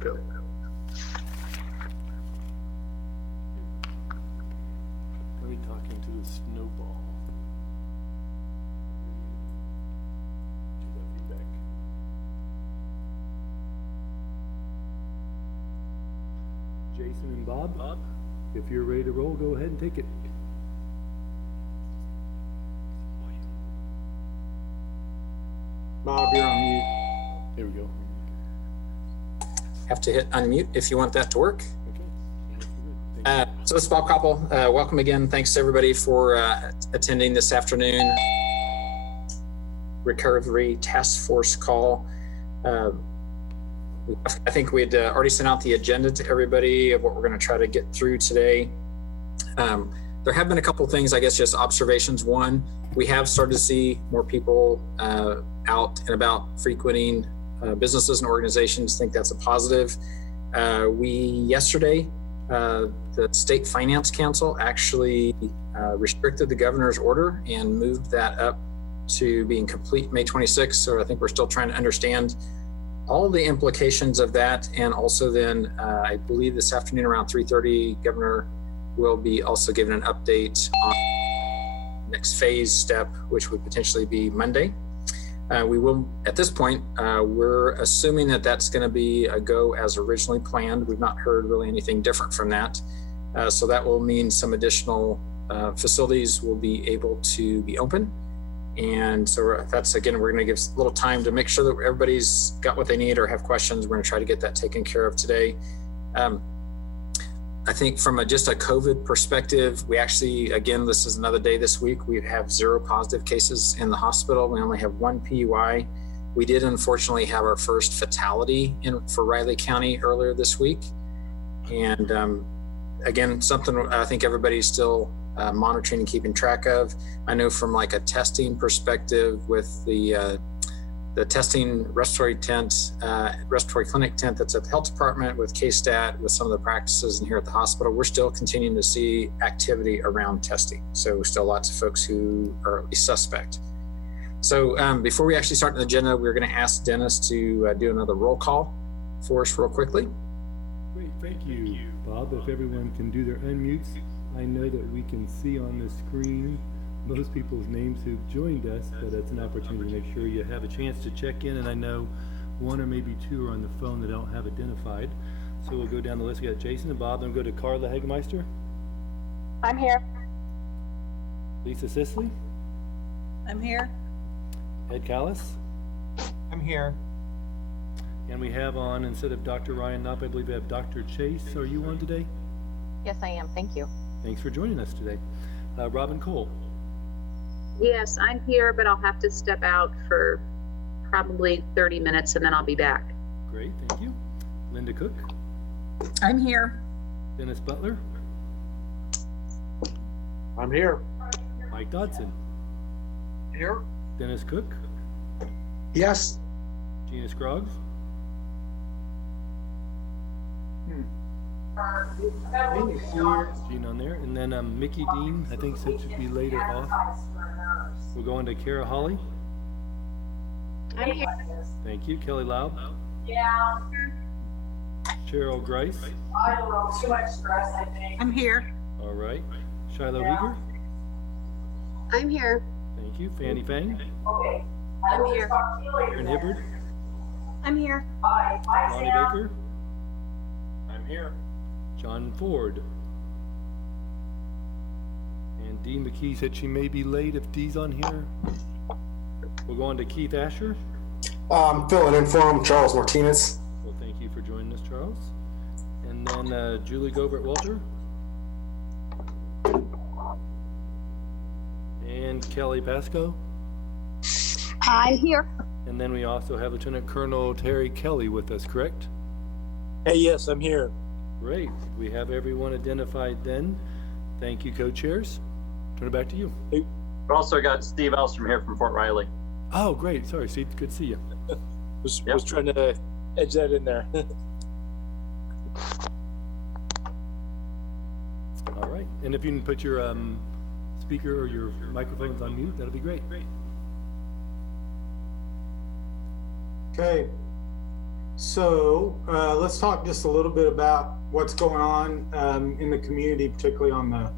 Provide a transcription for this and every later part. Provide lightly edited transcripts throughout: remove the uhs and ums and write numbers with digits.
Bill. Are we talking to the snowball? Do that feedback. Jason and Bob, if you're ready to roll, go ahead and take it. Bob, you're on mute. There we go. Have to hit unmute if you want that to work. Okay. So this is Bob Koppel. Welcome again. Thanks everybody for attending this afternoon recovery task force call. I think we'd already sent out the agenda to everybody of what we're going to try to get through today. There have been a couple of things, I guess, just observations. One, we have started to see more people out and about frequenting businesses and organizations. Think that's a positive. Yesterday, the State Finance Council actually restricted the governor's order and moved that up to being complete May 26th. So I think we're still trying to understand all the implications of that. And also then I believe this afternoon around 3:30, Governor will be also giving an update on the next phase step, which would potentially be Monday. We will, at this point, we're assuming that that's going to be a go as originally planned. We've not heard really anything different from that. So that will mean some additional facilities will be able to be open. And so that's, again, we're going to give a little time to make sure that everybody's got what they need or have questions. We're going to try to get that taken care of today. I think from just a COVID perspective, we actually, again, this is another day this week, we have 0 positive cases in the hospital. We only have 1 PUI. We did unfortunately have our first fatality for Riley County earlier this week. And again, something I think everybody's still monitoring and keeping track of. I know from like a testing perspective with the testing respiratory clinic tent that's at the health department with K-Stat, with some of the practices and here at the hospital, we're still continuing to see activity around testing. So still lots of folks who are at least suspect. So before we actually start the agenda, we're going to ask Dennis to do another roll call for us real quickly. Great, thank you, Bob. If everyone can do their unmutes, I know that we can see on the screen most people's names who've joined us, but it's an opportunity to make sure you have a chance to check in. And I know 1 or maybe 2 are on the phone that I don't have identified. So we'll go down the list. We got Jason and Bob, then we'll go to Carla Hagemeister. I'm here. Lisa Sisley. I'm here. Ed Callis. I'm here. And we have on, instead of Dr. Ryan Knopp, I believe we have Dr. Chase. Are you on today? Yes, I am. Thank you. Thanks for joining us today. Robin Cole. Yes, I'm here, but I'll have to step out for probably 30 minutes and then I'll be back. Great, thank you. Linda Cook. I'm here. Dennis Butler. I'm here. Mike Dodson. Here. Dennis Cook. Yes. Gina Scroggs. Gina on there. And then Mickey Dean, I think said should be later off. We'll go on to Kara Holly. I'm here. Thank you. Kelly Laub. Yeah. Cheryl Grice. I don't know. Too much stress, I think. I'm here. All right. Shiloh Eager. I'm here. Thank you. Fanny Fang. Okay. I'm here. Aaron Hibbard. I'm here. Lonnie Baker. I'm here. John Ford. And Dee McKee said she may be late if Dee's on here. We'll go on to Keith Asher. Filling in for him, Charles Martinez. Well, thank you for joining us, Charles. And then Julie Gobert Walter. And Kelly Pasco. I'm here. And then we also have Lieutenant Colonel Terry Kelly with us, correct? Hey, yes, I'm here. Great. We have everyone identified then. Thank you, co-chairs. Turn it back to you. We also got Steve Elstrom here from Fort Riley. Oh, great. Sorry, Steve. Good to see you. Was trying to edge that in there. All right. And if you can put your speaker or your microphones on mute, that'll be great. Okay. So let's talk just a little bit about what's going on in the community, particularly on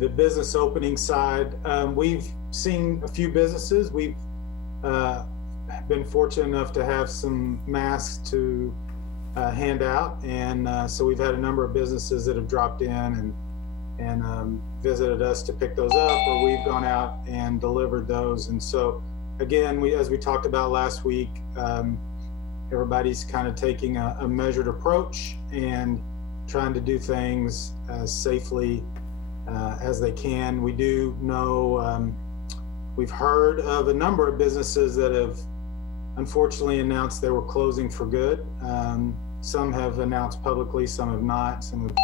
the business opening side. We've seen a few businesses. We've been fortunate enough to have some masks to hand out, and so we've had a number of businesses that have dropped in and visited us to pick those up, or we've gone out and delivered those. And so again, as we talked about last week, everybody's kind of taking a measured approach and trying to do things as safely as they can. We do know, we've heard of a number of businesses that have unfortunately announced they were closing for good. Some have announced publicly, some have not. Some have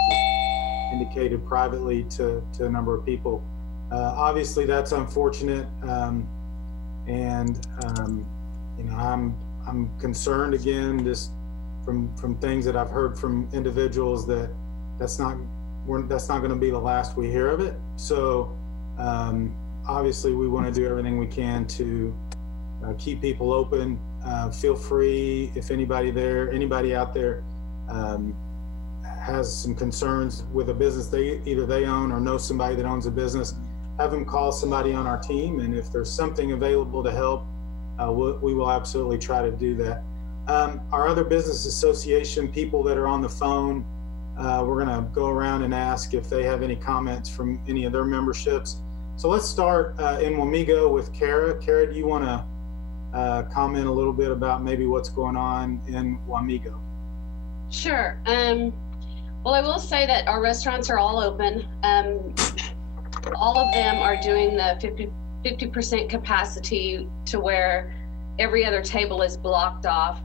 indicated privately to a number of people. Obviously, that's unfortunate, and you know, I'm concerned again, just from things that I've heard from individuals that that's not going to be the last we hear of it. So obviously, we want to do everything we can to keep people open. Feel free, if anybody out there has some concerns with a business either they own or know somebody that owns a business, have them call somebody on our team, and if there's something available to help, we will absolutely try to do that. Our other business association people that are on the phone, we're going to go around and ask if they have any comments from any of their memberships. So let's start in Wamego with Kara. Kara, do you want to comment a little bit about maybe what's going on in Wamego? Sure. Well, I will say that our restaurants are all open. All of them are doing the 50% capacity to where every other table is blocked off.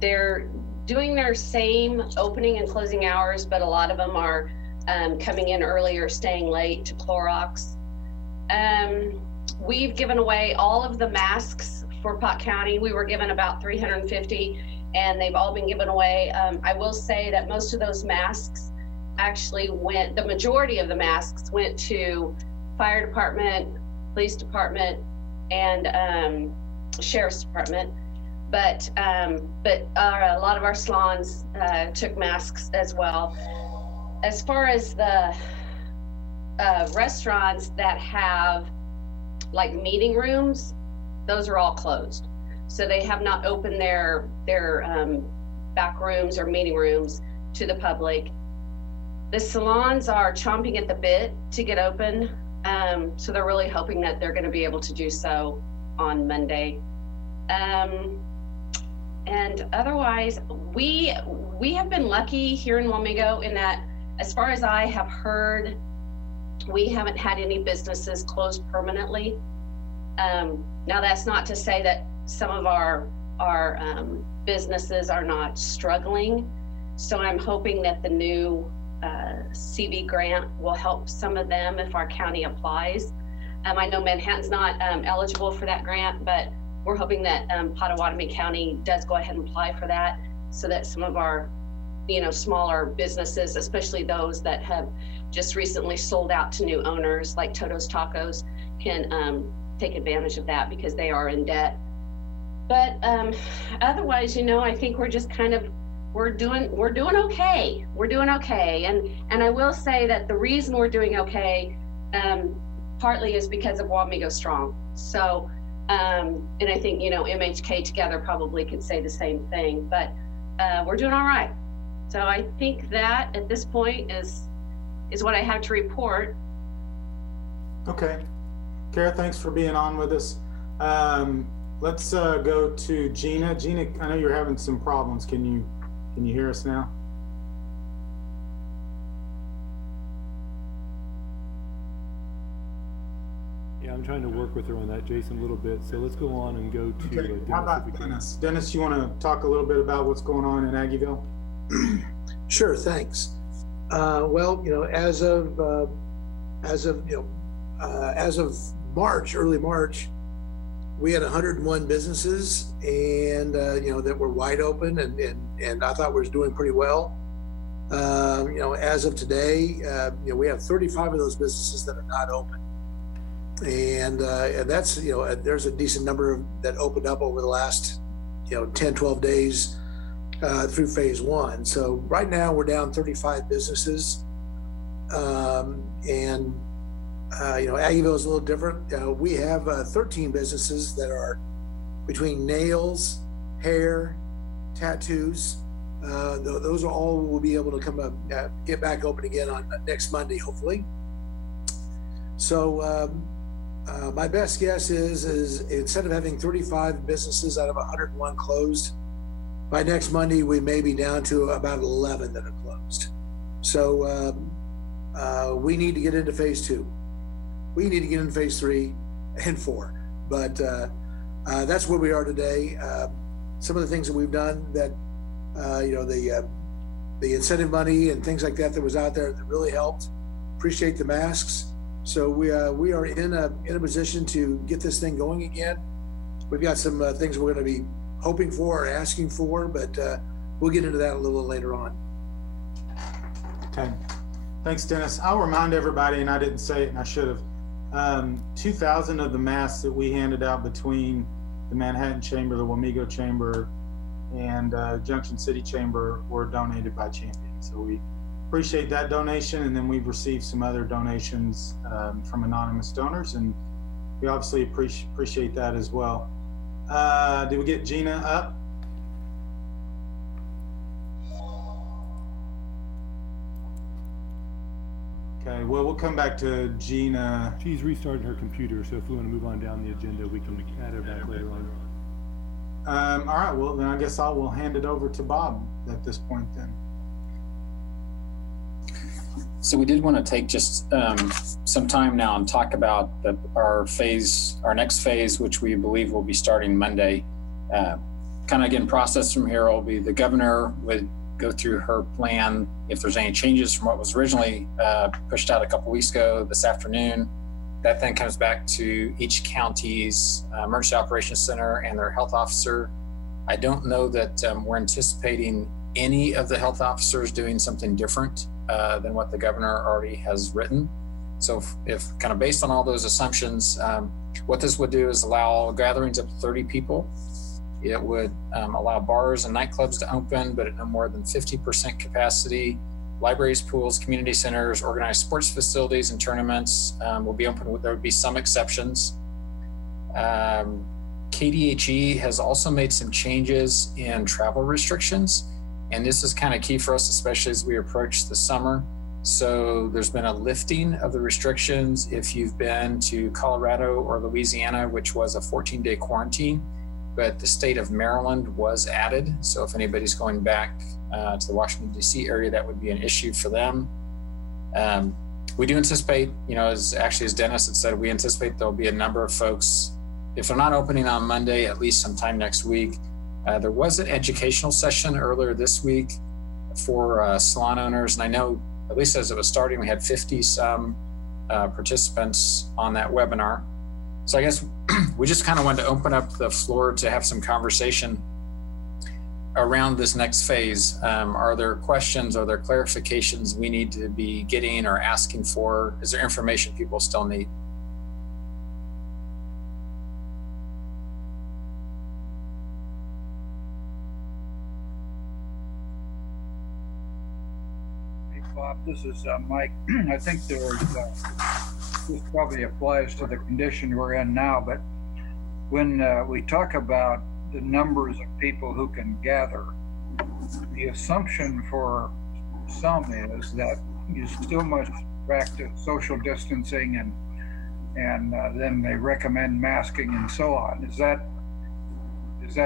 They're doing their same opening and closing hours, but a lot of them are coming in early or staying late to Clorox. We've given away all of the masks for Pot County. We were given about 350, and they've all been given away. I will say that most of those masks actually the majority of the masks went to fire department, police department, and sheriff's department. But a lot of our salons took masks as well. As far as the restaurants that have like meeting rooms, those are all closed. So they have not opened their back rooms or meeting rooms to the public. The salons are chomping at the bit to get open. So they're really hoping that they're going to be able to do so on Monday. And otherwise, we have been lucky here in Wamego in that, as far as I have heard, we haven't had any businesses closed permanently. Now, that's not to say that some of our businesses are not struggling. So I'm hoping that the new CV grant will help some of them if our county applies. I know Manhattan's not eligible for that grant, but we're hoping that Potawatomi County does go ahead and apply for that, so that some of our, smaller businesses, especially those that have just recently sold out to new owners like Toto's Tacos, can take advantage of that because they are in debt. But otherwise, I think we're just kind of we're doing okay. We're doing okay, and I will say that the reason we're doing okay partly is because of Wamego Strong. So, and I think MHK together probably could say the same thing. But we're doing all right. So I think that at this point is what I have to report. Okay, Kara, thanks for being on with us. Let's go to Gina. Gina, I know you're having some problems. Can you hear us now? Yeah, I'm trying to work with her on that, Jason, a little bit. So let's go on and go to okay. How about Dennis? Dennis, you want to talk a little bit about what's going on in Aggieville? Sure, thanks. Well, as of March, early March, we had 101 businesses, and that were wide open, and I thought we was doing pretty well. As of today, we have 35 of those businesses that are not open, and that's there's a decent number that opened up over the last 10, 12 days through phase one. So right now we're down 35 businesses. Aggieville is a little different. We have 13 businesses that are between nails, hair, tattoos. Those are all will be able to come up, get back open again on next Monday, hopefully. So my best guess is instead of having 35 businesses out of 101 closed, by next Monday, we may be down to about 11 that are closed. So we need to get into phase two. We need to get into phase 3 and 4. But that's where we are today. Some of the things that we've done that, the incentive money and things like that was out there that really helped. Appreciate the masks. So we are in a position to get this thing going again. We've got some things we're going to be hoping for or asking for, but we'll get into that a little later on. Okay. Thanks, Dennis. I'll remind everybody, and I didn't say it and I should have, 2,000 of the masks that we handed out between the Manhattan Chamber, the Wamego Chamber, and Junction City Chamber were donated by Champion. So we appreciate that donation, and then we've received some other donations from anonymous donors, and we obviously appreciate that as well. Did we get Gina up? Okay, well, we'll come back to Gina. She's restarting her computer, so if we want to move on down the agenda, we can add her back later on. All right, well, then I guess we'll hand it over to Bob at this point then. So we did want to take just some time now and talk about our next phase, which we believe will be starting Monday. Kind of again, process from here will be the governor would go through her plan. If there's any changes from what was originally pushed out a couple weeks ago this afternoon, that then comes back to each county's emergency operations center and their health officer. I don't know that we're anticipating any of the health officers doing something different than what the governor already has written. So if kind of based on all those assumptions, what this would do is allow gatherings up to 30 people. It would allow bars and nightclubs to open, but at no more than 50% capacity. Libraries, pools, community centers, organized sports facilities, and tournaments will be open. There would be some exceptions. KDHE has also made some changes in travel restrictions, and this is kind of key for us, especially as we approach the summer. So there's been a lifting of the restrictions if you've been to Colorado or Louisiana, which was a 14-day quarantine, but the state of Maryland was added. So if anybody's going back to the Washington, D.C. area, that would be an issue for them. We do anticipate, as Dennis had said, we anticipate there'll be a number of folks, if they're not opening on Monday, at least sometime next week. There was an educational session earlier this week for salon owners, and I know, at least as it was starting, we had 50-some participants on that webinar. So I guess we just kind of wanted to open up the floor to have some conversation around this next phase. Are there questions? Are there clarifications we need to be getting or asking for? Is there information people still need? Hey, Bob, this is Mike. I think this probably applies to the condition we're in now, but when we talk about the numbers of people who can gather, the assumption for some is that you still must practice social distancing and then they recommend masking and so on. Is that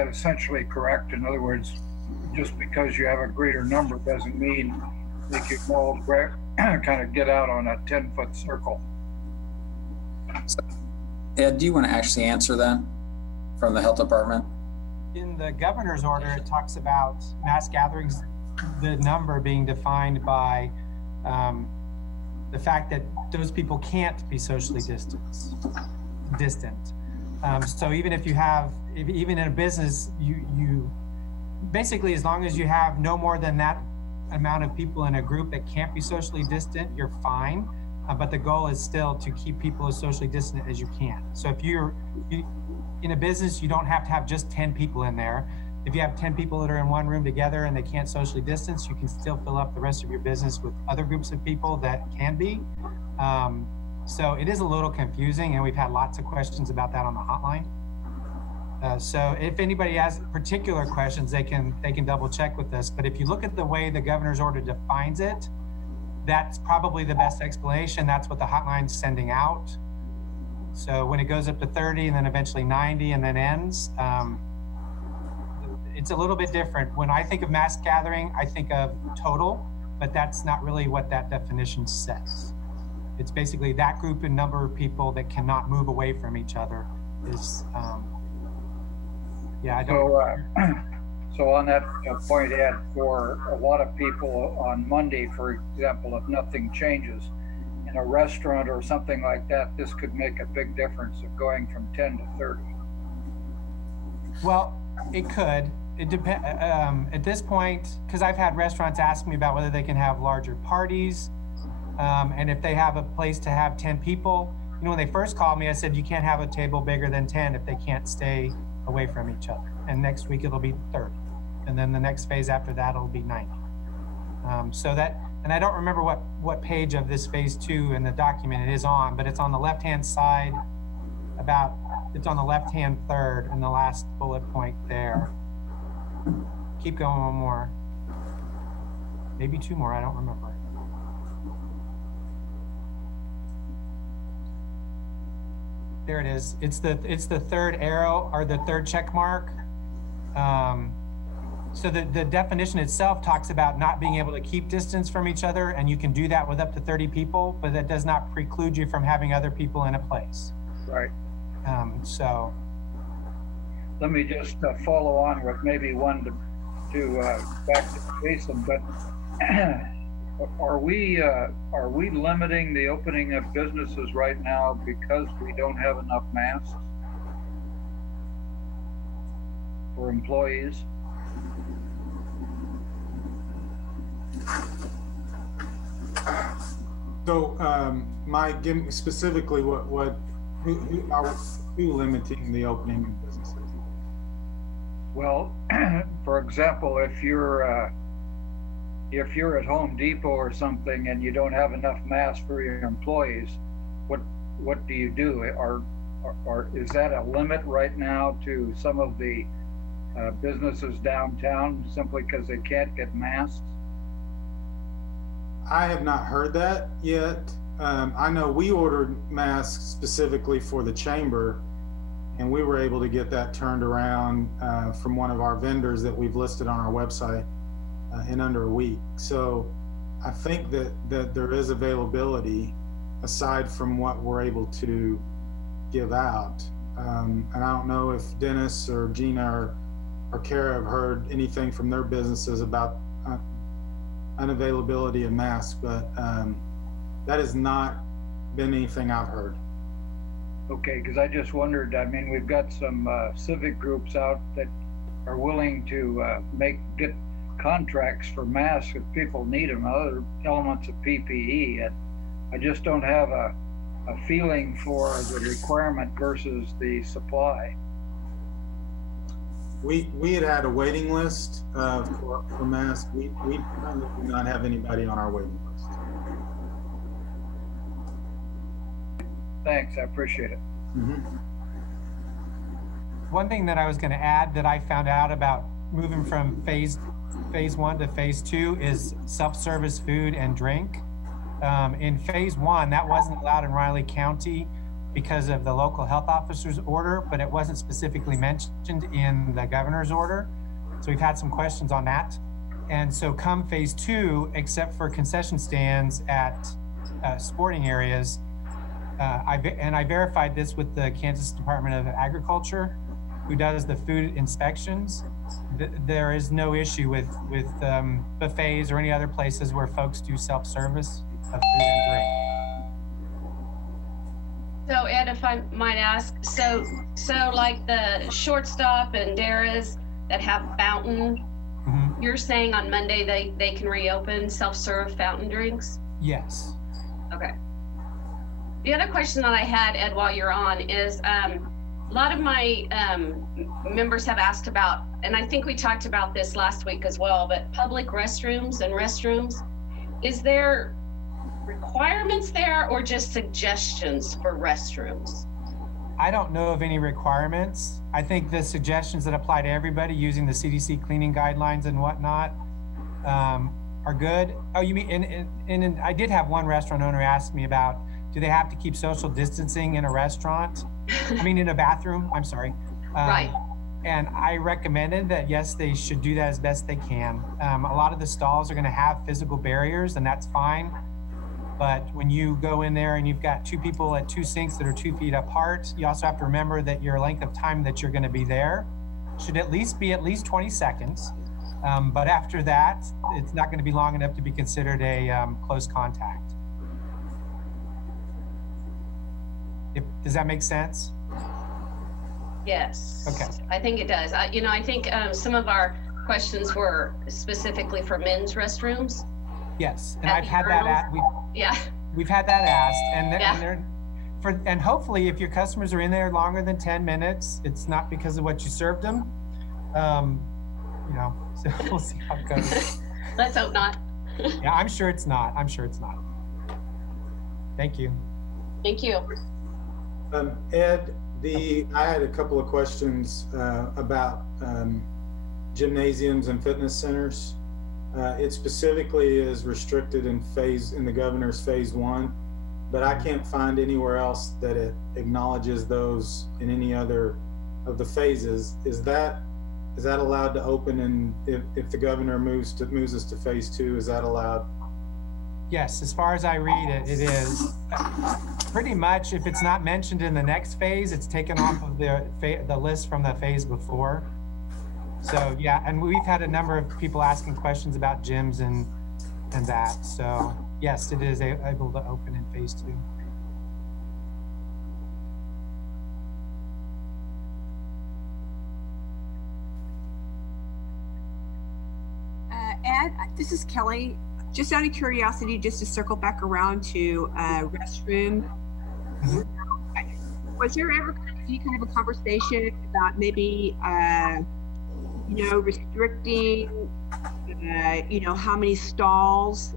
essentially correct? In other words, just because you have a greater number doesn't mean they can all kind of get out on a 10-foot circle. So, Ed, do you want to actually answer that from the health department? In the governor's order, it talks about mass gatherings, the number being defined by the fact that those people can't be socially distant. So even if you have, even in a business, you basically, as long as you have no more than that amount of people in a group that can't be socially distant, you're fine. But the goal is still to keep people as socially distant as you can. So if you're in a business, you don't have to have just 10 people in there. if you have 10 people that are in one room together and they can't socially distance, you can still fill up the rest of your business with other groups of people that can be. So it is a little confusing, and we've had lots of questions about that on the hotline. So if anybody has particular questions, they can double check with us. But if you look at the way the governor's order defines it, that's probably the best explanation. That's what the hotline's sending out. So when it goes up to 30 and then eventually 90 and then ends, it's a little bit different. When I think of mass gathering, I think of total, but that's not really what that definition says. It's basically that group and number of people that cannot move away from each other is, yeah, I don't. So on that point, Ed, for a lot of people on Monday, for example, if nothing changes in a restaurant or something like that, this could make a big difference of going from 10 to 30. Well, it could. It depends. At this point, because I've had restaurants ask me about whether they can have larger parties, and if they have a place to have 10 people. You know, when they first called me, I said you can't have a table bigger than 10 if they can't stay away from each other. And next week it'll be 30, and then the next phase after that it'll be 90. So that, and I don't remember what page of this phase 2 in the document it is on, but it's on the left-hand side. It's on the left-hand third in the last bullet point there. Keep going, one more. Maybe 2 more, I don't remember. There it is. It's the third arrow or the third check mark. So the definition itself talks about not being able to keep distance from each other, and you can do that with up to 30 people, but that does not preclude you from having other people in a place. Right. So let me just follow on with maybe one to back to Jason, but are we limiting the opening of businesses right now because we don't have enough masks for employees? So, Mike, give me specifically who limiting the opening of businesses? Well, for example, if you're at Home Depot or something and you don't have enough masks for your employees, what do you do? Or is that a limit right now to some of the businesses downtown simply because they can't get masks? I have not heard that yet. I know we ordered masks specifically for the chamber, and we were able to get that turned around from one of our vendors that we've listed on our website in under a week. So I think that there is availability aside from what we're able to give out. And I don't know if Dennis or Gina or Kara have heard anything from their businesses about unavailability of masks, but that has not been anything I've heard. Okay, because I just wondered, I mean, we've got some civic groups out that are willing to get contracts for masks if people need them, other elements of PPE, and I just don't have a feeling for the requirement versus the supply. We had a waiting list for masks. We currently do not have anybody on our waiting list. Thanks, I appreciate it. Mm-hmm. one thing that I was going to add that I found out about moving from phase 1 to phase 2 is self-service food and drink. In phase 1, that wasn't allowed in Riley County because of the local health officer's order, but it wasn't specifically mentioned in the governor's order. So we've had some questions on that. And so come phase 2, except for concession stands at sporting areas, I verified this with the Kansas Department of Agriculture, who does the food inspections. There is no issue with buffets or any other places where folks do self-service of food and drink. So Ed, if I might ask, so like the Shortstop and Dara's that have fountain, you're saying on Monday they can reopen self-serve fountain drinks? Yes. Okay. The other question that I had, Ed, while you're on is, A lot of my members have asked about, and I think we talked about this last week as well, but public restrooms and restrooms, is there requirements there or just suggestions for restrooms? I don't know of any requirements. I think the suggestions that apply to everybody using the CDC cleaning guidelines and whatnot are good. Oh, you mean, and I did have one restaurant owner ask me about, do they have to keep social distancing in a restaurant? I mean, in a bathroom, I'm sorry. Right. And I recommended that, yes, they should do that as best they can. A lot of the stalls are gonna have physical barriers, and that's fine. But when you go in there and you've got two people at two sinks that are 2 feet apart, you also have to remember that your length of time that you're gonna be there should at least be 20 seconds. But after that, it's not gonna be long enough to be considered a close contact. Does that make sense? Yes. Okay. I think it does. I think some of our questions were specifically for men's restrooms. Yes, and At I've the had that urinals? we've had that asked, and Yeah. and hopefully if your customers are in there longer than 10 minutes, it's not because of what you served them. So we'll see how it goes. Let's hope not. Yeah, I'm sure it's not. Thank you. Thank you. Ed, I had a couple of questions about gymnasiums and fitness centers. It specifically is restricted in the governor's phase 1, but I can't find anywhere else that it acknowledges those in any other of the phases. Is that allowed to open? And if the governor moves us to phase 2, is that allowed? Yes, as far as I read it, it is. Pretty much, if it's not mentioned in the next phase, it's taken off of the list from the phase before. So yeah, and we've had a number of people asking questions about gyms and that. So yes, it is able to open in phase 2. Ed, this is Kelly. Just out of curiosity, just to circle back around to restroom, was there ever any kind of a conversation about maybe, restricting, how many stalls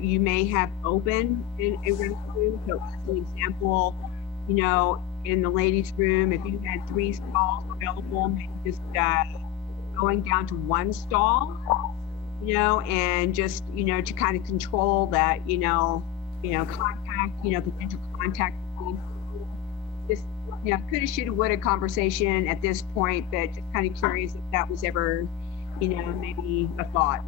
you may have open in a restroom? So as an example, in the ladies' room, if you had 3 stalls available, maybe just going down to 1 stall. And just, to kind of control that, contact, potential contact between people. Just, coulda, shoulda, woulda conversation at this point, but just kind of curious if that was ever, maybe a thought.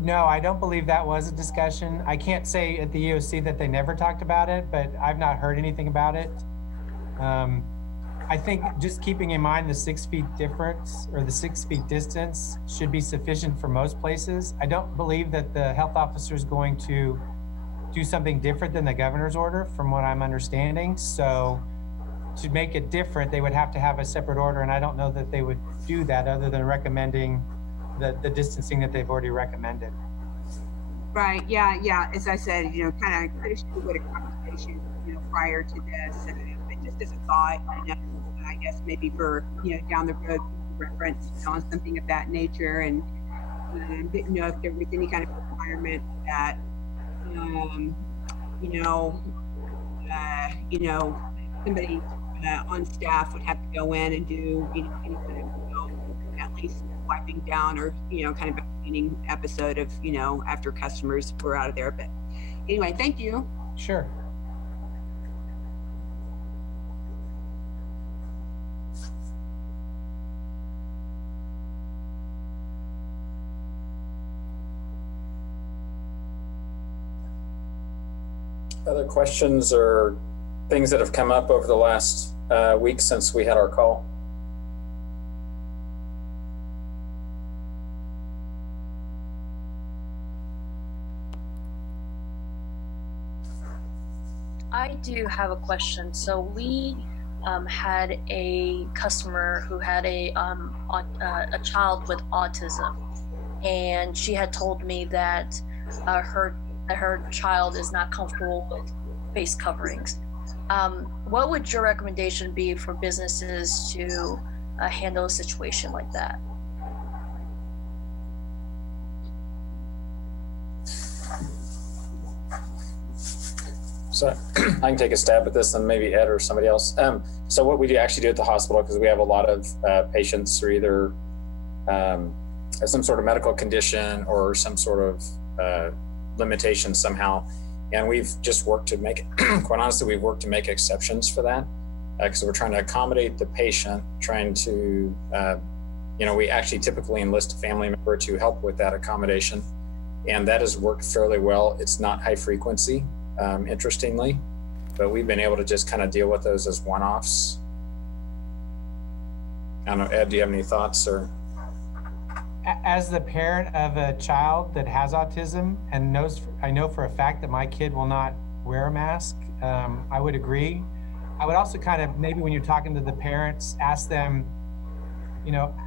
No, I don't believe that was a discussion. I can't say at the EOC that they never talked about it, but I've not heard anything about it. I think just keeping in mind the 6 feet difference or the 6 feet distance should be sufficient for most places. I don't believe that the health officer is going to do something different than the governor's order, from what I'm understanding. So to make it different, they would have to have a separate order, and I don't know that they would do that other than recommending the distancing that they've already recommended. Right. Yeah. As I said, kind of should have a conversation, prior to this, and just as a thought, I guess maybe for down the road reference on something of that nature, and didn't know if there was any kind of requirement that somebody on staff would have to go in and do any kind of at least wiping down or kind of a cleaning episode of after customers were out of there. But anyway, thank you. Sure. Other questions or things that have come up over the last week since we had our call? I do have a question. So we had a customer who had a child with autism, and she had told me that her child is not comfortable with face coverings. what would your recommendation be for businesses to handle a situation like that? So I can take a stab at this and maybe Ed or somebody else. So what we do actually do at the hospital, because we have a lot of patients who either have some sort of medical condition or some sort of limitation somehow. And we've just worked to make it, quite honestly, we've worked to make exceptions for that. Because we're trying to accommodate the patient, trying to, we actually typically enlist a family member to help with that accommodation. And that has worked fairly well. It's not high frequency, interestingly, but we've been able to just kind of deal with those as one-offs. I don't know, Ed, do you have any thoughts or? As the parent of a child that has autism and I know for a fact that my kid will not wear a mask, I would agree. I would also kind of, maybe when you're talking to the parents, ask them,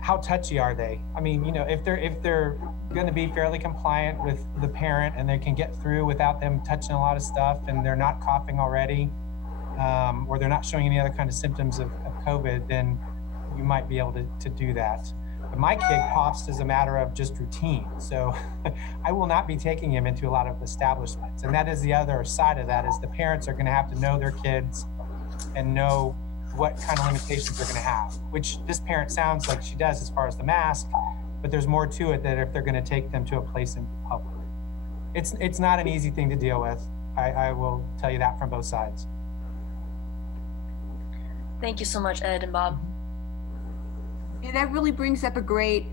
how touchy are they? I mean, if they're going to be fairly compliant with the parent and they can get through without them touching a lot of stuff and they're not coughing already, or they're not showing any other kind of symptoms of COVID, then you might be able to do that. But my kid coughs as a matter of just routine. So I will not be taking him into a lot of establishments. And that is the other side of that, is the parents are going to have to know their kids and know what kind of limitations they're going to have, which this parent sounds like she does as far as the mask, but there's more to it that if they're going to take them to a place in public. It's not an easy thing to deal with. I will tell you that from both sides. Thank you so much, Ed and Bob. Yeah, that really brings up a great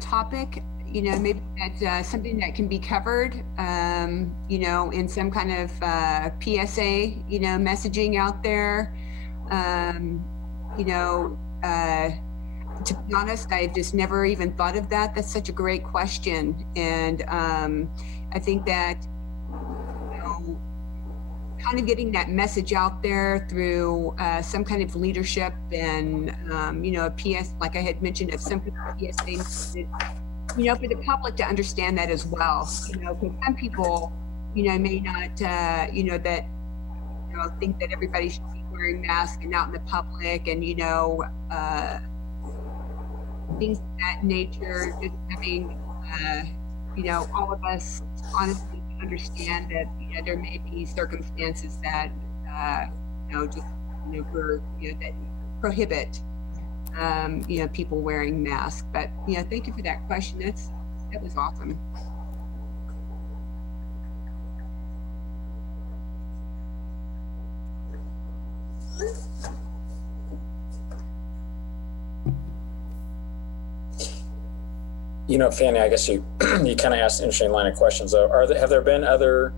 topic. Maybe that's something that can be covered, in some kind of PSA, messaging out there. To be honest, I've just never even thought of that. That's such a great question. And I think that, kind of getting that message out there through some kind of leadership and, a PS, like I had mentioned, of some kind of PSA, for the public to understand that as well, because some people, may not, think that everybody should be wearing masks and out in the public and, things of that nature, just having, all of us honestly understand that, there may be circumstances that, that prohibit, people wearing masks. But, thank you for that question. That was awesome. Fanny, I guess you kind of asked an interesting line of questions though. Have there been other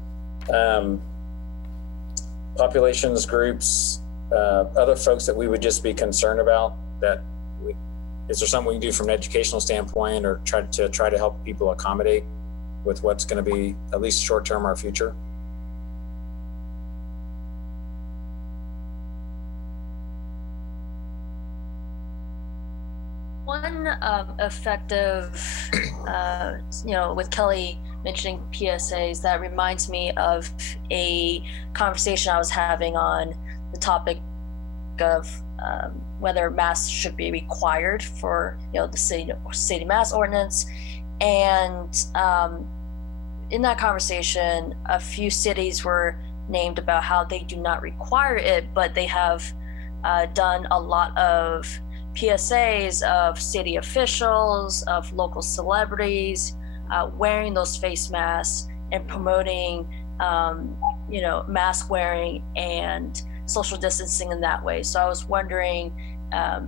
populations, groups, other folks that we would just be concerned about? Is there something we can do from an educational standpoint or try to help people accommodate with what's going to be at least short term or future? One effective, with Kelly mentioning PSAs, that reminds me of a conversation I was having on the topic of whether masks should be required for, the city mask ordinance. And in that conversation, a few cities were named about how they do not require it, but they have done a lot of PSAs of city officials, of local celebrities, wearing those face masks and promoting, mask wearing and social distancing in that way. So I was wondering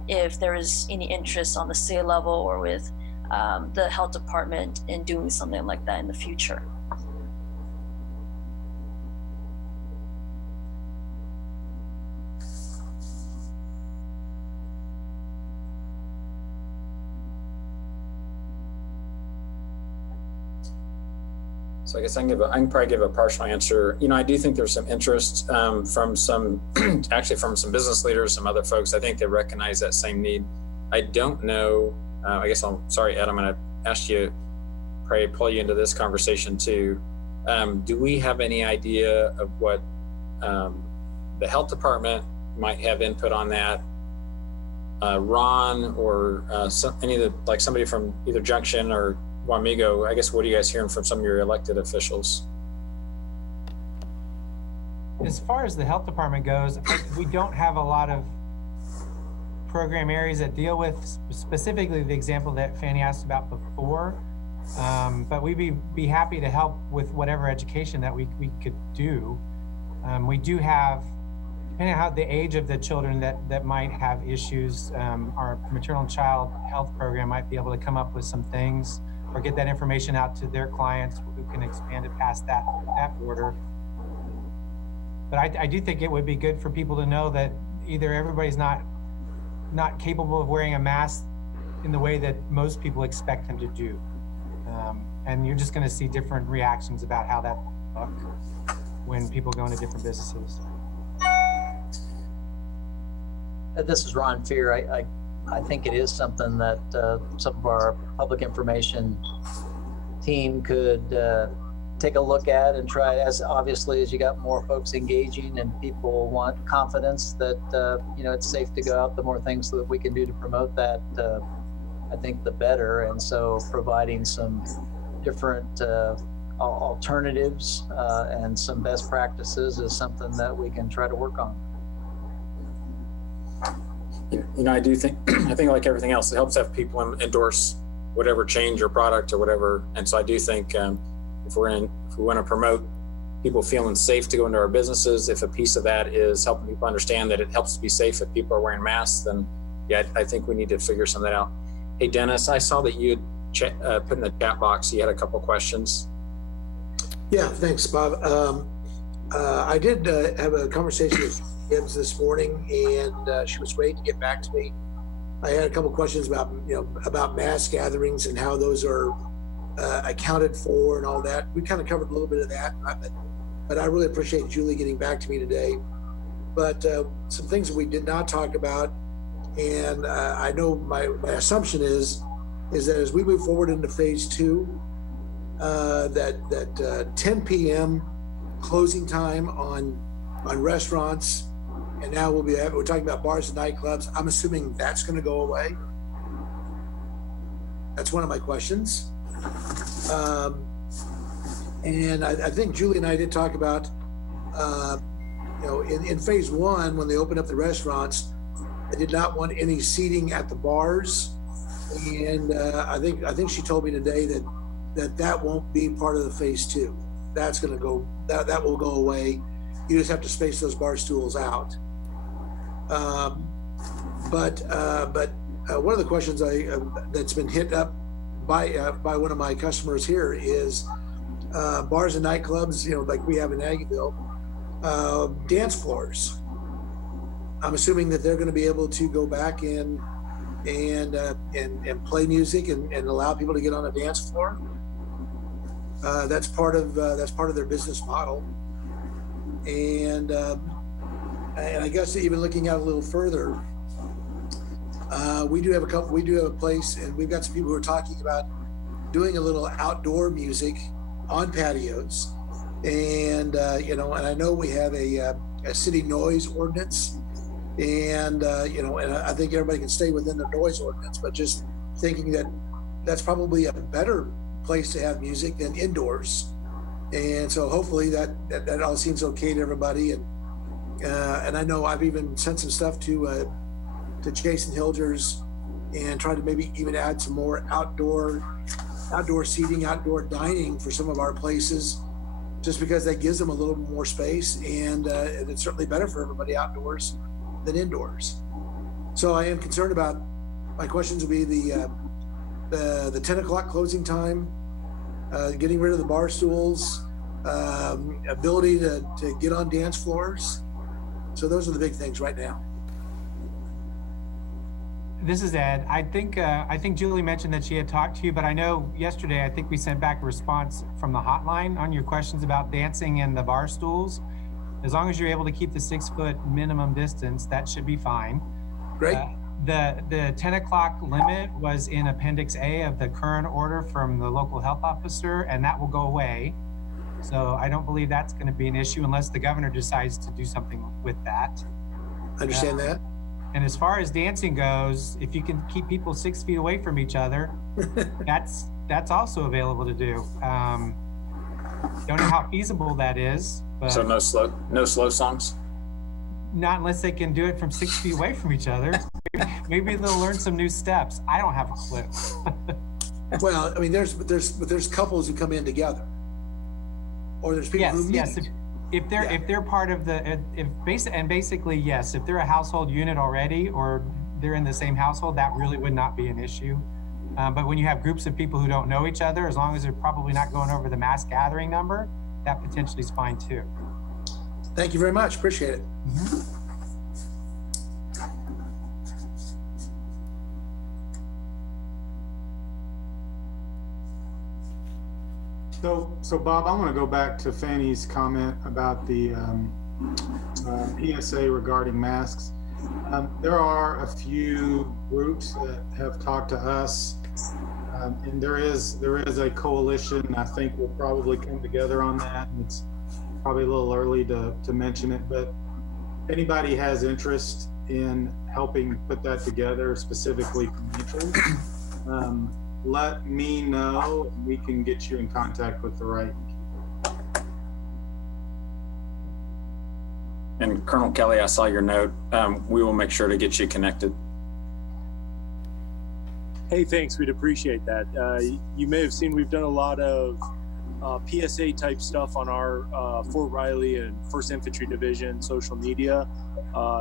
if there is any interest on the city level or with the health department in doing something like that in the future. So I guess I can probably give a partial answer. I do think there's some interest from some business leaders, some other folks. I think they recognize that same need. I don't know. I guess I'm sorry, Ed. I'm going to ask you, probably pull you into this conversation too. Do we have any idea of what the health department might have input on that. Ron or any of the, like somebody from either Junction or Wamego, I guess, what are you guys hearing from some of your elected officials? As far as the health department goes, we don't have a lot of program areas that deal with specifically the example that Fanny asked about before. But we'd be happy to help with whatever education that we could do. We do have, depending on how the age of the children that might have issues, our maternal and child health program might be able to come up with some things or get that information out to their clients who can expand it past that border. But I do think it would be good for people to know that either everybody's not capable of wearing a mask in the way that most people expect them to do. And you're just going to see different reactions about how that look when people go into different businesses. This is Ron Fear. I think it is something that some of our public information team could take a look at and try, as obviously as you got more folks engaging and people want confidence that it's safe to go out, the more things that we can do to promote that, I think the better. And so providing some different alternatives and some best practices is something that we can try to work on. I do think, I think like everything else, it helps have people endorse whatever change or product or whatever. And so I do think if we want to promote people feeling safe to go into our businesses, if a piece of that is helping people understand that it helps to be safe if people are wearing masks, then yeah, I think we need to figure some of that out. Hey, Dennis, I saw that you had put in the chat box, you had a couple questions. Yeah, thanks, Bob. I did have a conversation with Gibbs this morning, and she was ready to get back to me. I had a couple questions about mass gatherings and how those are accounted for and all that. We kind of covered a little bit of that, but I really appreciate Julie getting back to me today. But some things that we did not talk about, and I know my assumption is that as we move forward into phase 2, that 10 p.m. closing time on restaurants, and now we're talking about bars and nightclubs. I'm assuming that's going to go away. That's one of my questions. And I think Julie and I did talk about, in phase 1, when they opened up the restaurants, I did not want any seating at the bars. And I think she told me today that won't be part of the phase 2. That's going to go, that will go away. You just have to space those bar stools out. But one of the questions that's been hit up by one of my customers here is bars and nightclubs, like we have in Aggieville, dance floors. I'm assuming that they're going to be able to go back and play music and allow people to get on a dance floor. That's part of their business model. And I guess even looking out a little further, we do have a place, and we've got some people who are talking about doing a little outdoor music on patios. And and I know we have a city noise ordinance, and and I think everybody can stay within the noise ordinance, but just thinking that that's probably a better place to have music than indoors. And so hopefully that all seems okay to everybody. And I know I've even sent some stuff to Jason Hilgers and tried to maybe even add some more outdoor seating, outdoor dining for some of our places, just because that gives them a little more space, and it's certainly better for everybody outdoors than indoors. So I am concerned about, my questions would be the 10 o'clock closing time, getting rid of the bar stools, ability to get on dance floors. So those are the big things right now. This is Ed. I think Julie mentioned that she had talked to you, but I know yesterday, I think we sent back a response from the hotline on your questions about dancing and the bar stools. As long as you're able to keep the 6-foot minimum distance, that should be fine. Great. The 10 o'clock limit was in Appendix A of the current order from the local health officer, and that will go away. So I don't believe that's going to be an issue unless the governor decides to do something with that. Understand that? And as far as dancing goes, if you can keep people 6 feet away from each other, that's also available to do. Don't know how feasible that is, but So no slow songs? not unless they can do it from 6 feet away from each other. Maybe they'll learn some new steps. I don't have a clue. Well, I mean, there's couples who come in together, or there's people who meet. Yes. If they're part of the basically yes, if they're a household unit already or they're in the same household, that really would not be an issue. But when you have groups of people who don't know each other, as long as they're probably not going over the mass gathering number, that potentially is fine too. Thank you very much. Appreciate it. So Bob, I want to go back to Fanny's comment about the PSA regarding masks. There are a few groups that have talked to us, and there is a coalition. I think we'll probably come together on that. It's probably a little early to mention it, but if anybody has interest in helping put that together, specifically financially, let me know and we can get you in contact with the right. And Colonel Kelly, I saw your note. We will make sure to get you connected. Hey, thanks. We'd appreciate that. You may have seen we've done a lot of PSA type stuff on our Fort Riley and 1st Infantry Division social media.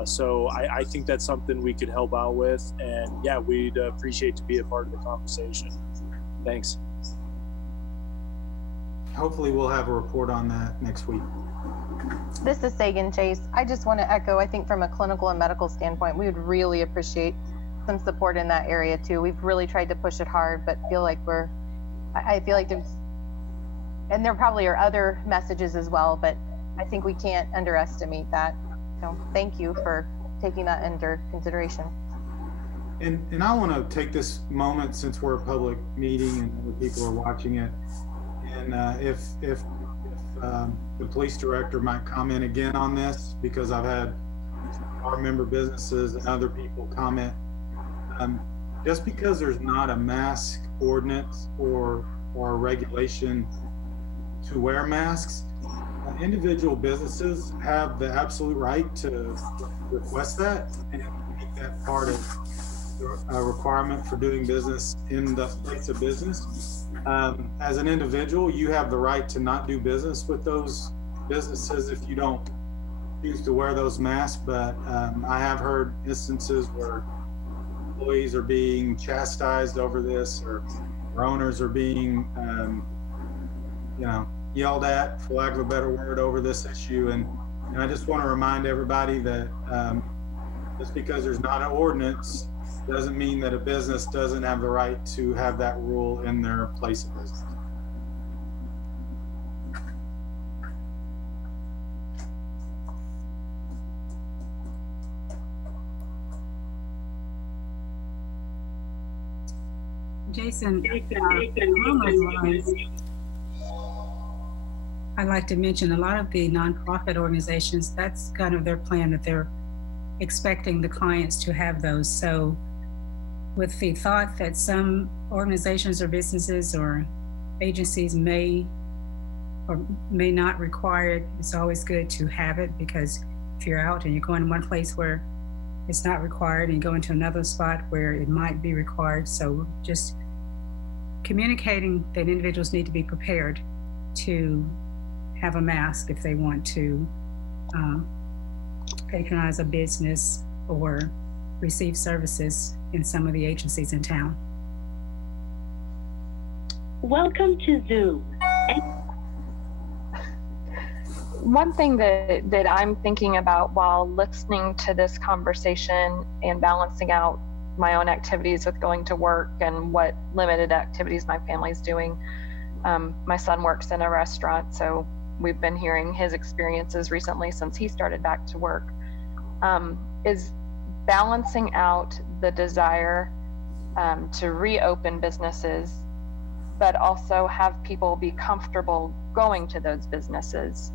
So I think that's something we could help out with. And yeah, we'd appreciate to be a part of the conversation. Thanks. Hopefully we'll have a report on that next week. This is Sagan Chase. I just want to echo, I think from a clinical and medical standpoint, we would really appreciate some support in that area too. We've really tried to push it hard, but I feel like there's, and there probably are other messages as well, but I think we can't underestimate that. So thank you for taking that under consideration. And I want to take this moment, since we're a public meeting and other people are watching it, and if the police director might comment again on this, because I've had our member businesses and other people comment. Just because there's not a mask ordinance or a regulation to wear masks, individual businesses have the absolute right to request that and make that part of a requirement for doing business in the place of business. As an individual, you have the right to not do business with those businesses if you don't choose to wear those masks. But I have heard instances where employees are being chastised over this, or owners are being, yelled at, for lack of a better word, over this issue. And I just want to remind everybody that just because there's not an ordinance doesn't mean that a business doesn't have the right to have that rule in their place of business. Jason, I'd like to mention a lot of the nonprofit organizations, that's kind of their plan, that they're expecting the clients to have those. So with the thought that some organizations or businesses or agencies may or may not require it, it's always good to have it, because if you're out and you're going to one place where it's not required and you go into another spot where it might be required. So just communicating that individuals need to be prepared to have a mask if they want to patronize a business or receive services in some of the agencies in town. Welcome to Zoom. One thing that I'm thinking about while listening to this conversation and balancing out my own activities with going to work and what limited activities my family's doing. My son works in a restaurant, so we've been hearing his experiences recently since he started back to work, is balancing out the desire to reopen businesses, but also have people be comfortable going to those businesses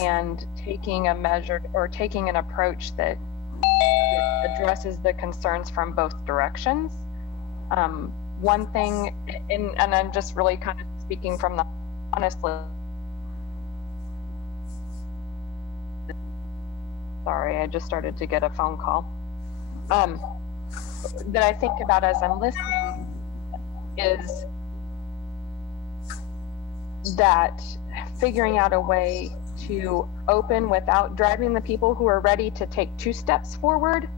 and taking an approach that addresses the concerns from both directions. One thing, and I'm just really kind of speaking from the honestly, sorry, I just started to get a phone call, that I think about as I'm listening is that figuring out a way to open without driving the people who are ready to take 2 steps forward,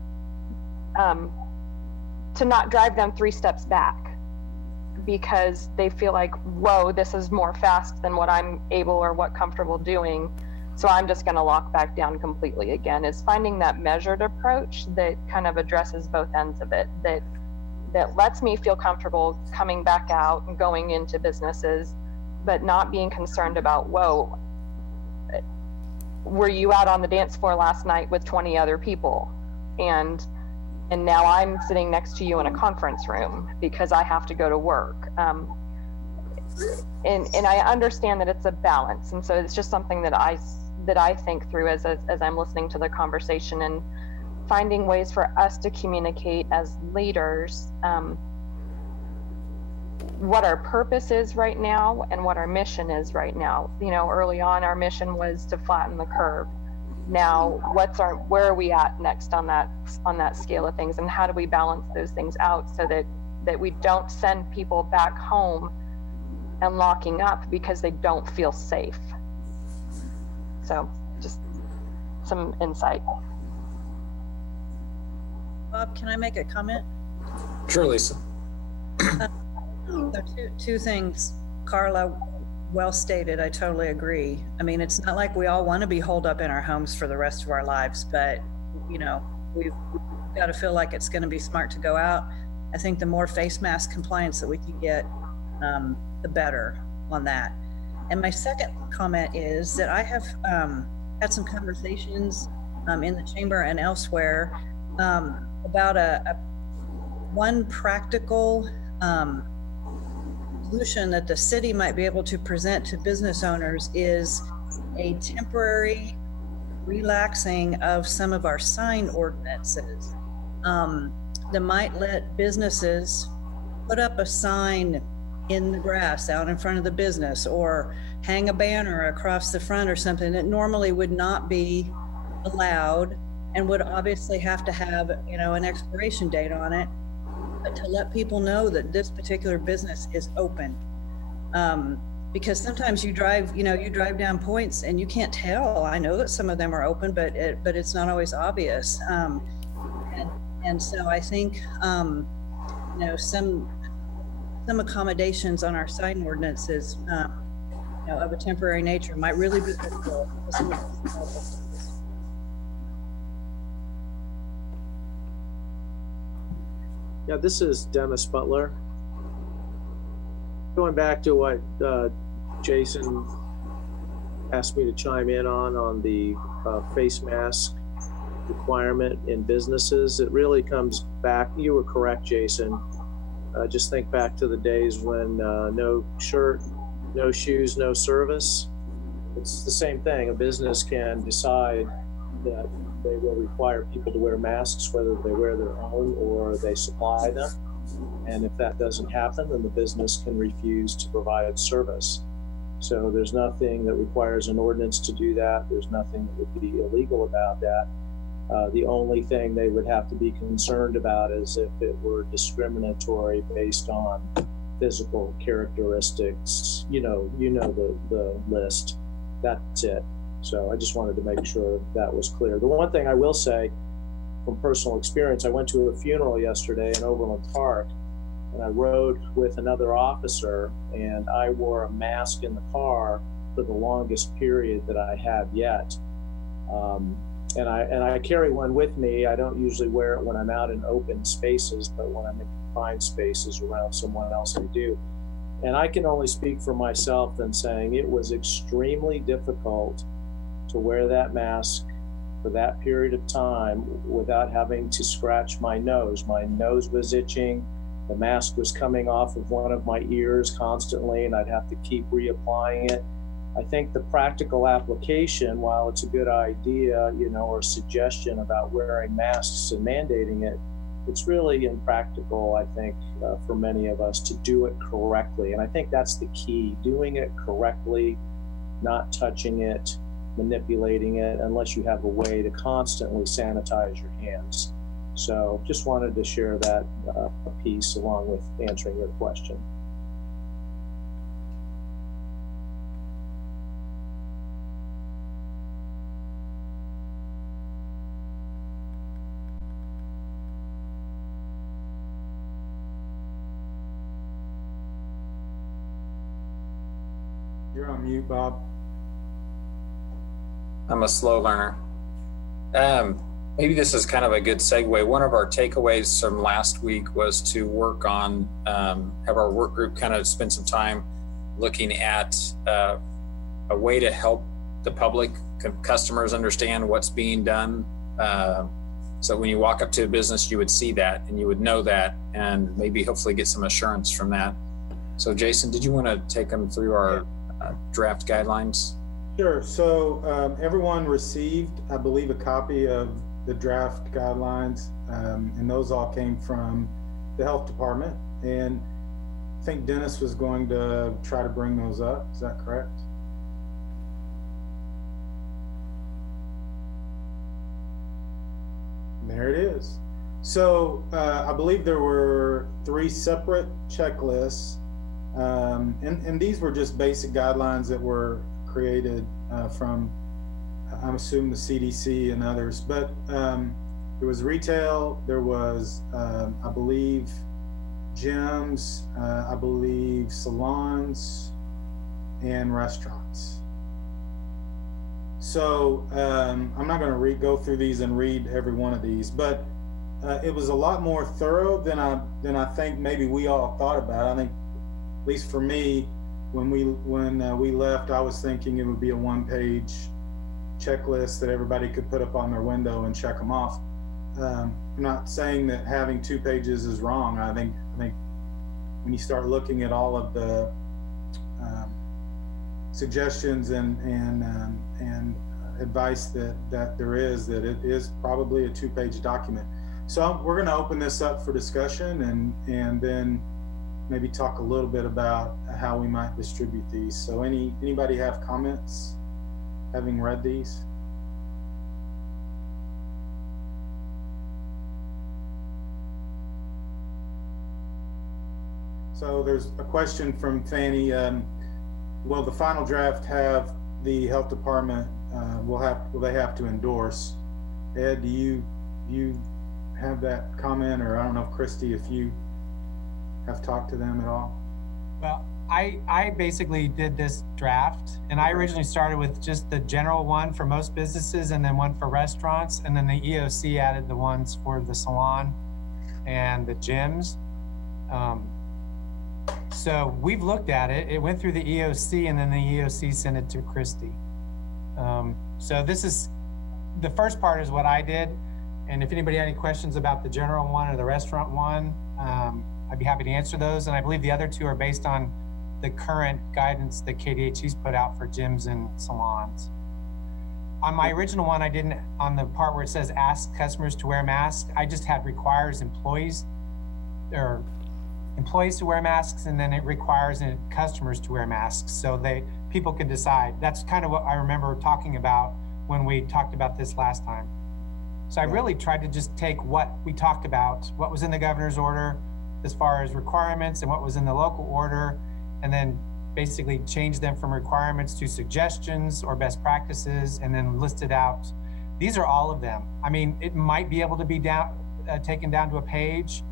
to not drive them 3 steps back because they feel like, whoa, this is more fast than what I'm able or what comfortable doing. So I'm just going to lock back down completely again, is finding that measured approach that kind of addresses both ends of it, that lets me feel comfortable coming back out and going into businesses, but not being concerned about, whoa, were you out on the dance floor last night with 20 other people? And now I'm sitting next to you in a conference room because I have to go to work. And I understand that it's a balance. And so it's just something that I think through as I'm listening to the conversation, and finding ways for us to communicate as leaders, what our purpose is right now and what our mission is right now. You know, early on, our mission was to flatten the curve. Now, where are we at next on that scale of things, and how do we balance those things out so that we don't send people back home and locking up because they don't feel safe? So, just some insight. Bob, can I make a comment? Sure, Lisa. There are two things. Carla, well stated. I totally agree. I mean, it's not like we all want to be holed up in our homes for the rest of our lives, but, you know, we've got to feel like it's going to be smart to go out. I think the more face mask compliance that we can get, the better on that. And my second comment is that I have had some conversations in the chamber and elsewhere about one practical solution that the city might be able to present to business owners is a temporary relaxing of some of our sign ordinances that might let businesses put up a sign in the grass out in front of the business, or hang a banner across the front or something that normally would not be allowed and would obviously have to have, you know, an expiration date on it, but to let people know that this particular business is open. Because sometimes you drive down points and you can't tell. I know that some of them are open, but it's not always obvious. And so I think, you know, some accommodations on our sign ordinances, you know, of a temporary nature might really be helpful. Yeah, this is Dennis Butler. Going back to what Jason asked me to chime in on the face mask requirement in businesses, it really comes back, you were correct, Jason. Just think back to the days when no shirt, no shoes, no service. It's the same thing. A business can decide that they will require people to wear masks, whether they wear their own or they supply them. And if that doesn't happen, then the business can refuse to provide service. So there's nothing that requires an ordinance to do that. There's nothing that would be illegal about that. The only thing they would have to be concerned about is if it were discriminatory based on physical characteristics. You know the list. That's it. So I just wanted to make sure that was clear. The one thing I will say from personal experience, I went to a funeral yesterday in Overland Park, and I rode with another officer, and I wore a mask in the car for the longest period that I have yet. And I carry one with me. I don't usually wear it when I'm out in open spaces, but when I'm in confined spaces around someone else, I do. And I can only speak for myself in saying it was extremely difficult to wear that mask for that period of time without having to scratch my nose. My nose was itching. The mask was coming off of one of my ears constantly, and I'd have to keep reapplying it. I think the practical application, while it's a good idea, or suggestion about wearing masks and mandating it, it's really impractical, I think, for many of us to do it correctly. And I think that's the key, doing it correctly, not touching it, manipulating it, unless you have a way to constantly sanitize your hands. So just wanted to share that piece along with answering your question. You're on mute, Bob. I'm a slow learner. Maybe this is kind of a good segue. One of our takeaways from last week was to work on, have our work group kind of spend some time looking at a way to help the public customers understand what's being done. So when you walk up to a business, you would see that and you would know that, and maybe hopefully get some assurance from that. So Jason, did you want to take them through our draft guidelines? Sure. So everyone received, I believe, a copy of the draft guidelines, and those all came from the health department. And I think Dennis was going to try to bring those up. Is that correct? There it is. So I believe there were 3 separate checklists, and these were just basic guidelines that were created from, I'm assuming, the CDC and others. But there was retail, there was, I believe, gyms, I believe salons, and restaurants. So I'm not going to go through these and read every one of these, but it was a lot more thorough than I think maybe we all thought about. I think, at least for me, when we left, I was thinking it would be a 1-page checklist that everybody could put up on their window and check them off. I'm not saying that having 2 pages is wrong. I think when you start looking at all of the suggestions and advice that there is, that it is probably a 2-page document. So we're going to open this up for discussion and then maybe talk a little bit about how we might distribute these. So anybody have comments having read these? So there's a question from Fanny. Will the final draft have the health department, will they have to endorse? Ed, do you have that comment? Or I don't know if Christy, if you have talked to them at all? Well, I basically did this draft, and I originally started with just the general one for most businesses and then one for restaurants, and then the EOC added the ones for the salon and the gyms. So we've looked at it. It went through the EOC, and then the EOC sent it to Christy. So this is, the first part is what I did. And if anybody had any questions about the general one or the restaurant one, I'd be happy to answer those. And I believe the other 2 are based on the current guidance that KDHE's put out for gyms and salons. On my original one, I didn't, on the part where it says ask customers to wear masks, I just had requires employees to wear masks, and then it requires customers to wear masks, so people can decide. That's kind of what I remember talking about when we talked about this last time. So I really tried to just take what we talked about, what was in the governor's order as far as requirements and what was in the local order, and then basically change them from requirements to suggestions or best practices, and then listed out. These are all of them. I mean, it might be able to be taken down to a page,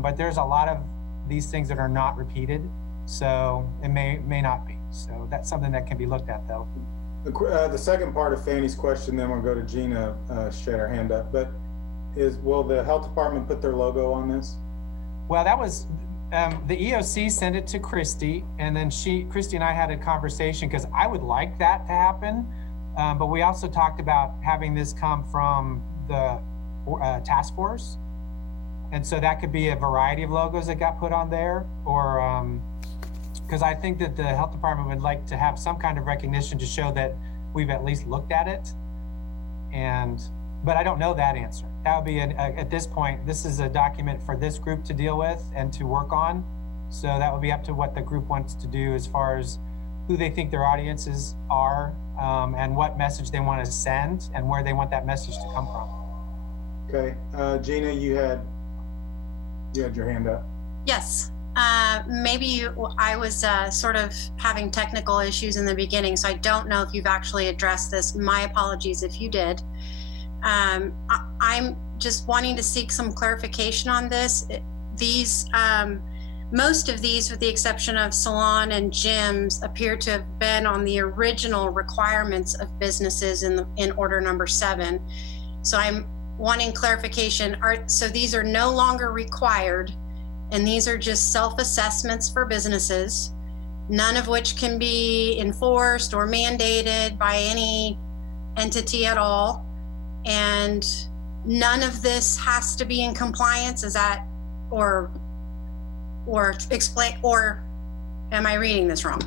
but there's a lot of these things that are not repeated, so it may not be. So that's something that can be looked at, though. The second part of Fanny's question, then we'll go to Gina. She had her hand up, but will the health department put their logo on this? Well, that was the EOC sent it to Christy, and then Christy and I had a conversation, because I would like that to happen, but we also talked about having this come from the task force. And so that could be a variety of logos that got put on there, or because I think that the health department would like to have some kind of recognition to show that we've at least looked at it. But I don't know that answer. That would be, at this point, this is a document for this group to deal with and to work on. So that would be up to what the group wants to do as far as who they think their audiences are, and what message they want to send and where they want that message to come from. Okay, Gina, you had your hand up. Yes. Maybe I was sort of having technical issues in the beginning, so I don't know if you've actually addressed this. My apologies if you did. I'm just wanting to seek some clarification on this. Most of these, with the exception of salon and gyms, appear to have been on the original requirements of businesses in order number 7. So I'm wanting clarification. So these are no longer required, and these are just self-assessments for businesses, none of which can be enforced or mandated by any entity at all. And none of this has to be in compliance. Is that, or explain, or am I reading this wrong?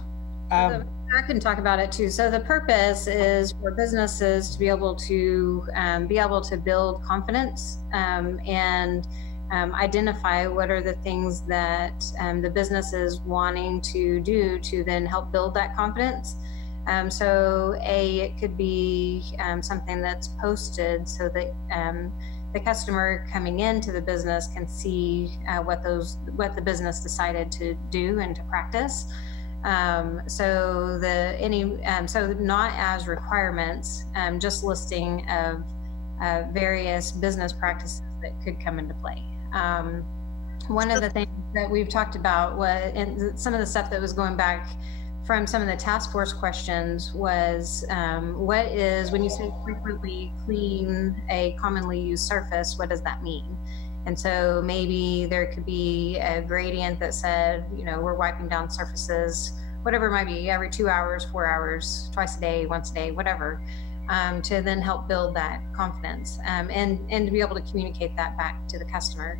I can talk about it too. So the purpose is for businesses to be able to build confidence and identify what are the things that the business is wanting to do to then help build that confidence. So it could be something that's posted so that the customer coming into the business can see what the business decided to do and to practice. So not as requirements, just listing of various business practices that could come into play. One of the things that we've talked about was, and some of the stuff that was going back from some of the task force questions was, what is, when you say frequently clean a commonly used surface, what does that mean? And so maybe there could be a gradient that said, we're wiping down surfaces, whatever it might be, every 2 hours, 4 hours, twice a day, once a day, whatever, to then help build that confidence and to be able to communicate that back to the customer.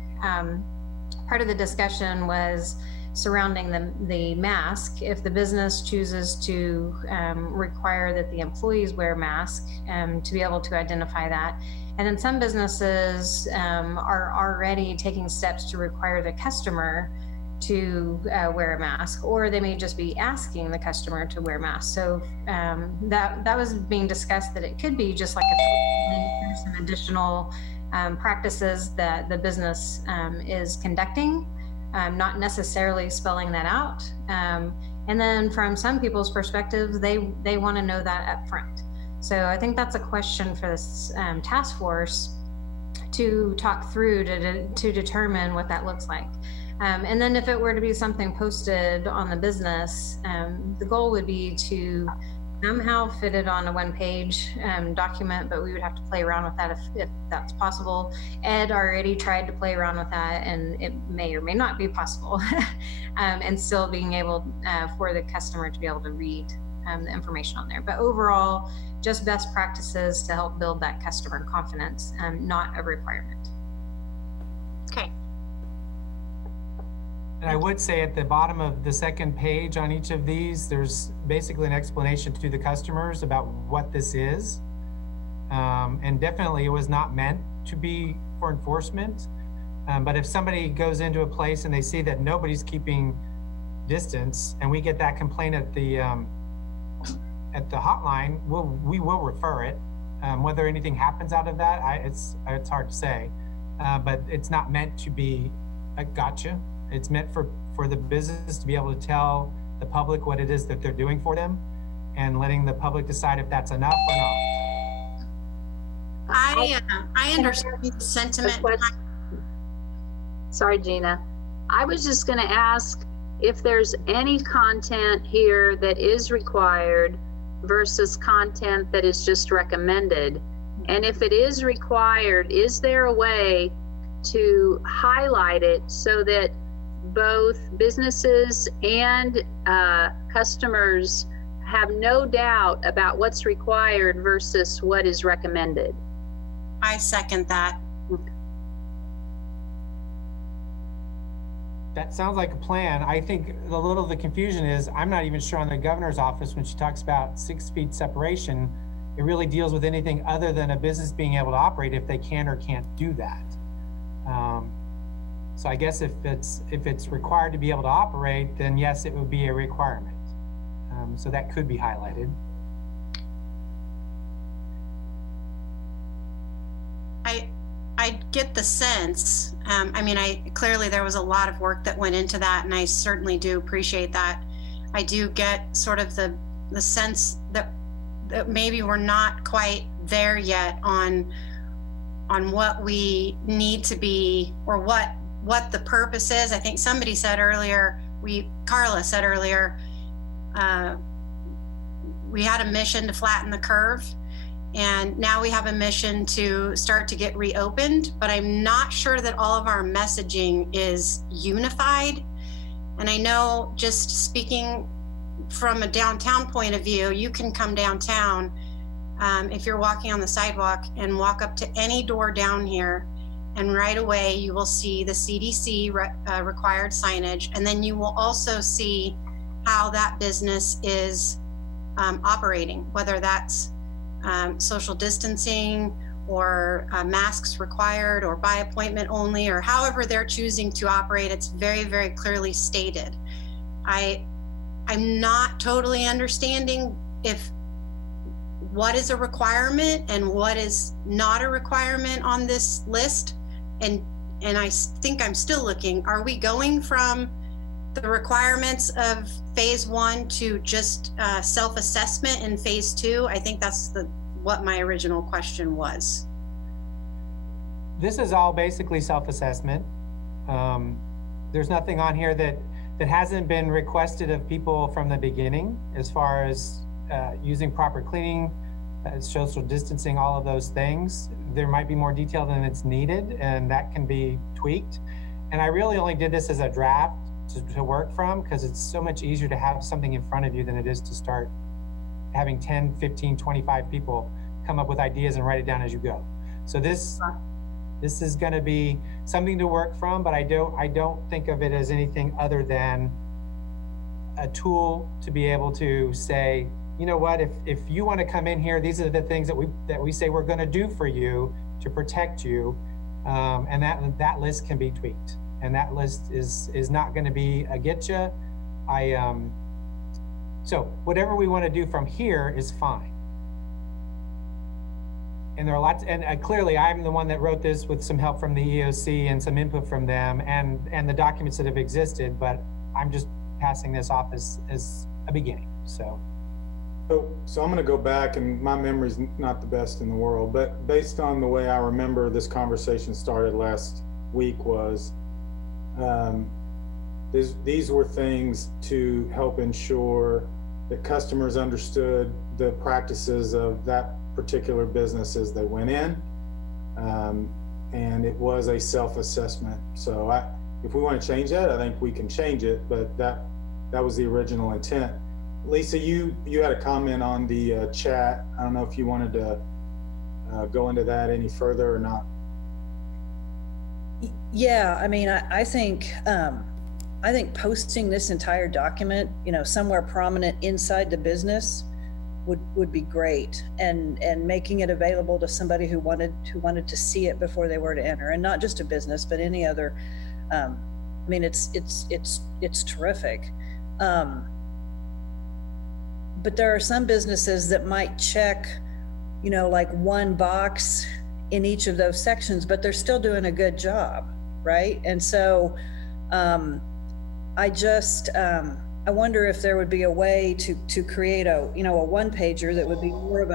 Part of the discussion was surrounding the mask. If the business chooses to require that the employees wear masks, to be able to identify that. And then some businesses are already taking steps to require the customer to wear a mask, or they may just be asking the customer to wear masks. So that was being discussed, that it could be just like there's some additional practices that the business is conducting. Not necessarily spelling that out. And then from some people's perspective, they want to know that up front. So I think that's a question for this task force to talk through to determine what that looks like. And then if it were to be something posted on the business, the goal would be to somehow fit it on a one-page document, but we would have to play around with that if that's possible. Ed already tried to play around with that, and it may or may not be possible, and still being able for the customer to be able to read the information on there. But overall, just best practices to help build that customer confidence, not a requirement. Okay. And I would say at the bottom of the second page on each of these, there's basically an explanation to the customers about what this is. And definitely it was not meant to be for enforcement. But if somebody goes into a place and they see that nobody's keeping distance, and we get that complaint at the hotline, we will refer it. Whether anything happens out of that, it's hard to say. But it's not meant to be a gotcha. It's meant for the business to be able to tell the public what it is that they're doing for them, and letting the public decide if that's enough or not. I understand the sentiment. Sorry, Gina. I was just going to ask if there's any content here that is required versus content that is just recommended. And if it is required, is there a way to highlight it so that both businesses and customers have no doubt about what's required versus what is recommended? I second that. That sounds like a plan. I think a little of the confusion is I'm not even sure on the governor's office when she talks about 6 feet separation, it really deals with anything other than a business being able to operate if they can or can't do that. So I guess if it's required to be able to operate, then yes, it would be a requirement. So that could be highlighted. I get the sense. I mean, clearly there was a lot of work that went into that, and I certainly do appreciate that. I do get sort of the sense that maybe we're not quite there yet on what we need to be, or what the purpose is. I think somebody said earlier, Carla said earlier, we had a mission to flatten the curve. And now we have a mission to start to get reopened, but I'm not sure that all of our messaging is unified. And I know, just speaking from a downtown point of view, you can come downtown if you're walking on the sidewalk and walk up to any door down here, and right away you will see the CDC required signage, and then you will also see how that business is operating, whether that's social distancing or masks required or by appointment only, or however they're choosing to operate. It's very, very clearly stated. I'm not totally understanding what is a requirement and what is not a requirement on this list. And I think I'm still looking, are we going from the requirements of phase 1 to just self-assessment in phase 2? I think that's what my original question was. This is all basically self-assessment. There's nothing on here that hasn't been requested of people from the beginning, as far as using proper cleaning, social distancing, all of those things. There might be more detail than it's needed, and that can be tweaked. And I really only did this as a draft to work from, because it's so much easier to have something in front of you than it is to start having 10, 15, 25 people come up with ideas and write it down as you go. So this is going to be something to work from, but I don't think of it as anything other than a tool to be able to say, you know what, if you want to come in here, these are the things that we say we're going to do for you to protect you, and that list can be tweaked. And that list is not going to be a getcha. So whatever we want to do from here is fine. And there are lots, and clearly I'm the one that wrote this with some help from the EOC and some input from them, and the documents that have existed, but I'm just passing this off as a beginning, so. So I'm going to go back, and my memory's not the best in the world, but based on the way I remember this conversation started last week was, these were things to help ensure that customers understood the practices of that particular business as they went in, and it was a self-assessment. So if we want to change that, I think we can change it, but that was the original intent. Lisa, you had a comment on the chat. I don't know if you wanted to go into that any further or not. Yeah, I mean, I think posting this entire document, somewhere prominent inside the business would be great, and making it available to somebody who wanted to see it before they were to enter, and not just a business, but any other. I mean, it's terrific. But there are some businesses that might check, like one box in each of those sections, but they're still doing a good job, right? And so I wonder if there would be a way to create a one pager that would be more of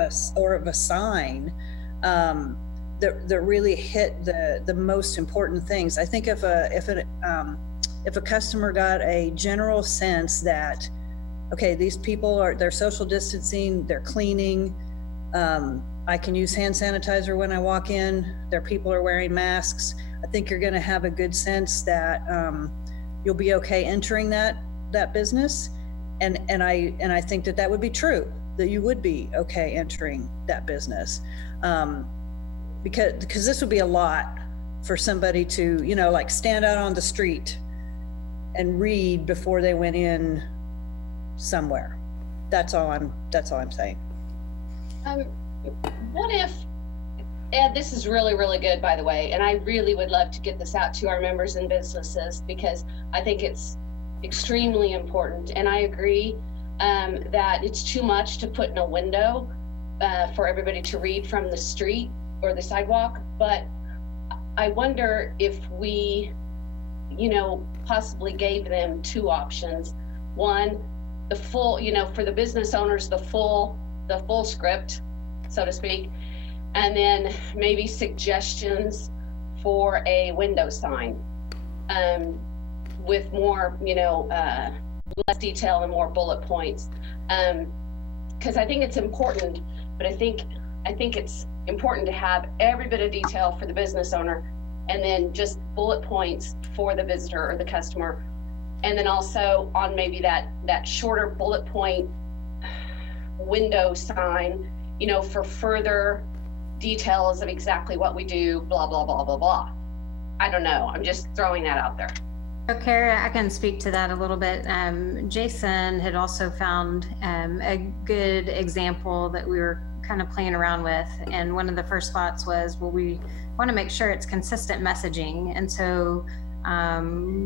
a sign that really hit the most important things. I think if a customer got a general sense that, okay, these people they're social distancing, they're cleaning, I can use hand sanitizer when I walk in, their people are wearing masks, I think you're going to have a good sense that you'll be okay entering that business, and I think that would be true, that you would be okay entering that business, because this would be a lot for somebody to like stand out on the street and read before they went in somewhere. That's all I'm saying. What if, Ed, this is really, really good, by the way, and I really would love to get this out to our members and businesses because I think it's extremely important. And I agree that it's too much to put in a window for everybody to read from the street or the sidewalk. But I wonder if we, possibly gave them two options. One, the full, for the business owners, the full script, so to speak, and then maybe suggestions for a window sign with more, less detail and more bullet points. Because I think it's important, but I think it's important to have every bit of detail for the business owner and then just bullet points for the visitor or the customer. And then also on maybe that shorter bullet point window sign, for further details of exactly what we do, blah, blah, blah, blah, blah. I don't know. I'm just throwing that out there. Okay, I can speak to that a little bit. Jason had also found a good example that we were kind of playing around with. And one of the first thoughts was, well, we want to make sure it's consistent messaging. And so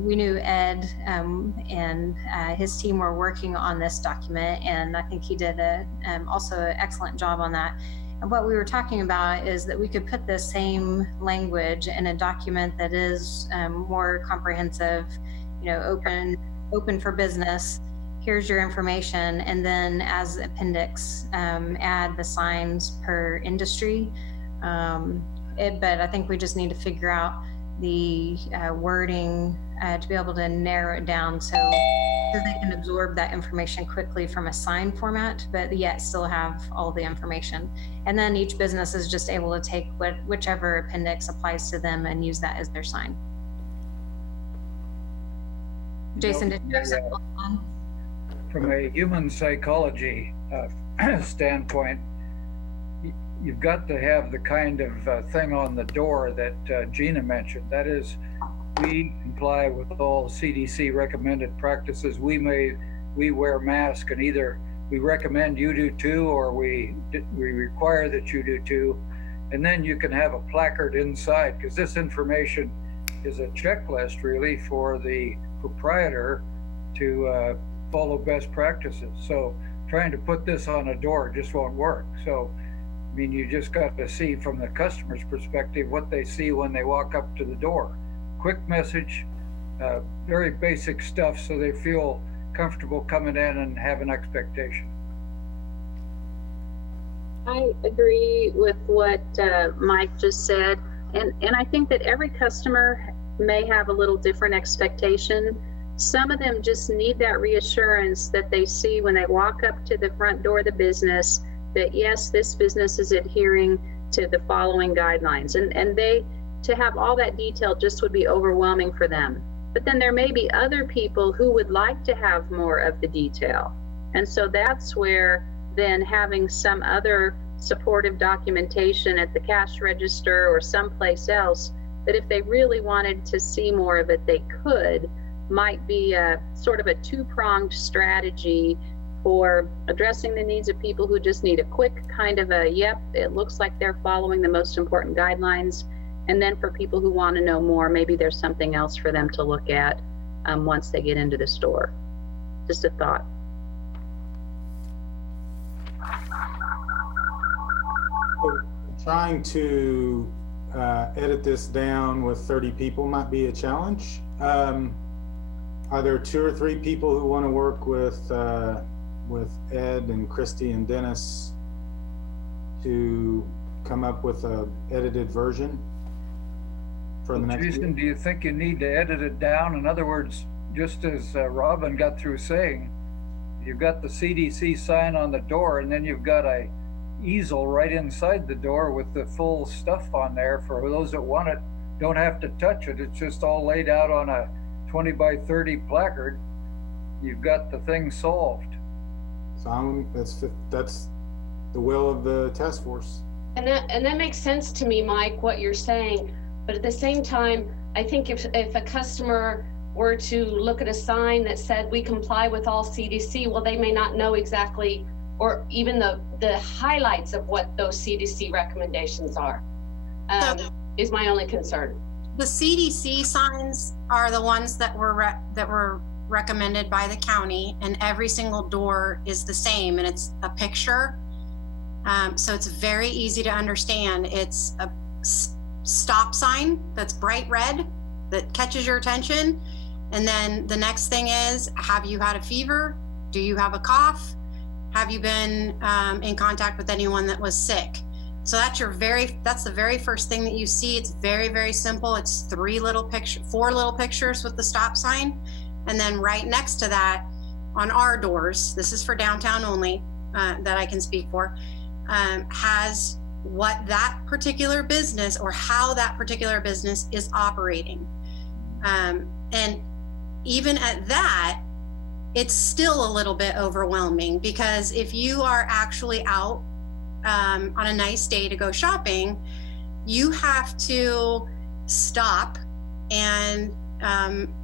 we knew Ed and his team were working on this document. And I think he did also an excellent job on that. And what we were talking about is that we could put the same language in a document that is more comprehensive, open for business. Here's your information. And then as appendix, add the signs per industry. But I think we just need to figure out the wording to be able to narrow it down so they can absorb that information quickly from a sign format, but yet still have all the information. And then each business is just able to take whichever appendix applies to them and use that as their sign. Jason, did you have something on? From a human psychology standpoint, you've got to have the kind of thing on the door that Gina mentioned. That is, we comply with all CDC recommended practices. We wear masks, and either we recommend you do too, or we require that you do too. And then you can have a placard inside, because this information is a checklist really for the proprietor to follow best practices. So trying to put this on a door just won't work. So, I mean, you just got to see from the customer's perspective what they see when they walk up to the door. Quick message, very basic stuff, so they feel comfortable coming in and have an expectation. I agree with what Mike just said. And I think that every customer may have a little different expectation. Some of them just need that reassurance that they see when they walk up to the front door of the business that, yes, this business is adhering to the following guidelines. And they, to have all that detail just would be overwhelming for them. But then there may be other people who would like to have more of the detail. And so that's where then having some other supportive documentation at the cash register or someplace else, that if they really wanted to see more of it, they could, might be a sort of a two-pronged strategy for addressing the needs of people who just need a quick kind of a, yep, it looks like they're following the most important guidelines. And then for people who want to know more, maybe there's something else for them to look at once they get into the store. Just a thought. Trying to edit this down with 30 people might be a challenge. Are there 2 or 3 people who want to work with Ed and Christy and Dennis to come up with a edited version for the next Jason, year? do you think you need to edit it down? In other words, just as Robin got through saying, you've got the CDC sign on the door, and then you've got a easel right inside the door with the full stuff on there for those that want it, don't have to touch it. It's just all laid out on a 20 by 30 placard. You've got the thing solved. So that's the will of the task force. And that makes sense to me, Mike, what you're saying. But at the same time, I think if a customer were to look at a sign that said we comply with all CDC, well, they may not know exactly, or even the highlights of what those CDC recommendations are, is my only concern. The CDC signs are the ones that were recommended by the county, and every single door is the same, and it's a picture. So it's very easy to understand. It's a stop sign that's bright red that catches your attention. And then the next thing is, have you had a fever? Do you have a cough? Have you been in contact with anyone that was sick? So that's the very first thing that you see. It's very, very simple. It's 4 little pictures with the stop sign. And then right next to that, on our doors, this is for downtown only, that I can speak for, has what that particular business or how that particular business is operating. And even at that, it's still a little bit overwhelming, because if you are actually out on a nice day to go shopping, you have to stop and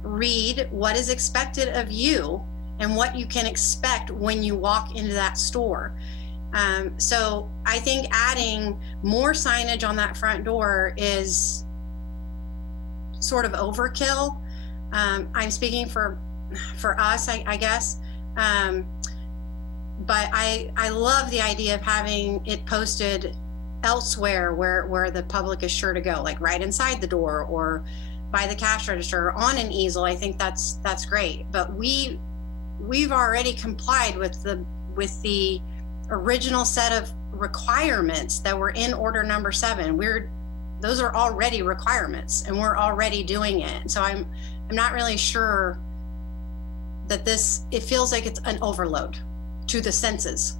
read what is expected of you and what you can expect when you walk into that store. So I think adding more signage on that front door is sort of overkill. I'm speaking for us, I guess. But I love the idea of having it posted elsewhere where the public is sure to go, like right inside the door or by the cash register or on an easel. I think that's great. But we've already complied with the original set of requirements that were in order number 7. Those are already requirements, and we're already doing it. So I'm not really sure that it feels like it's an overload to the senses.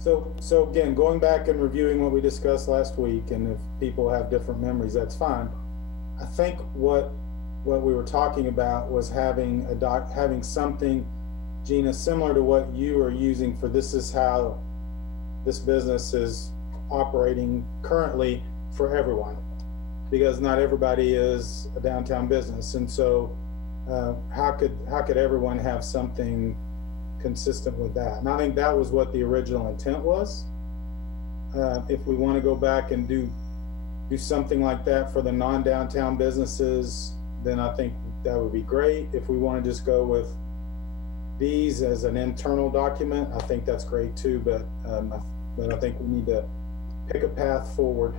So again, going back and reviewing what we discussed last week, and if people have different memories, that's fine. I think what we were talking about was having something, Gina, similar to what you are using for this is how this business is operating currently for everyone, because not everybody is a downtown business. And so how could everyone have something consistent with that? And I think that was what the original intent was. If we want to go back and do something like that for the non-downtown businesses, then I think that would be great. If we want to just go with these as an internal document, I think that's great too. But I think we need to pick a path forward.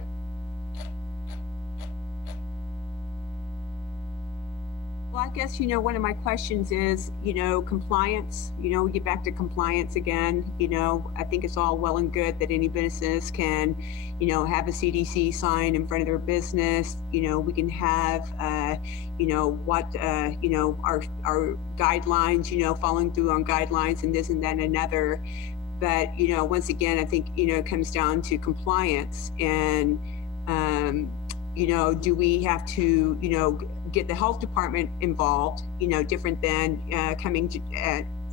Well, I guess, one of my questions is, compliance, we get back to compliance again. I think it's all well and good that any business can, have a CDC sign in front of their business. We can have, our guidelines, following through on guidelines and this and that and another. But, once again, I think, it comes down to compliance and, do we have to, get the health department involved, different than coming to,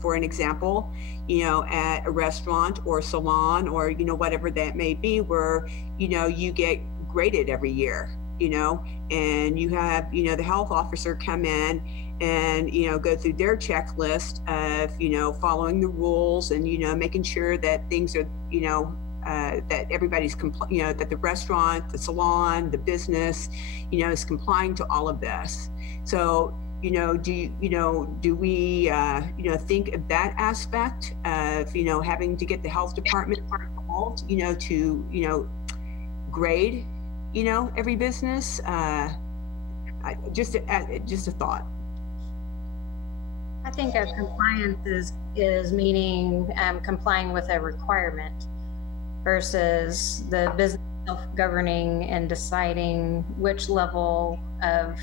for an example, at a restaurant or salon or, whatever that may be, where, you get graded every year, and you have, the health officer come in and, go through their checklist of, following the rules and, making sure that things are, that everybody's, that the restaurant, the salon, the business, is complying to all of this. So, do we, think of that aspect of, having to get the health department involved, to, grade, every business? Just a thought. I think of compliance is meaning complying with a requirement, versus the business self-governing and deciding which level of,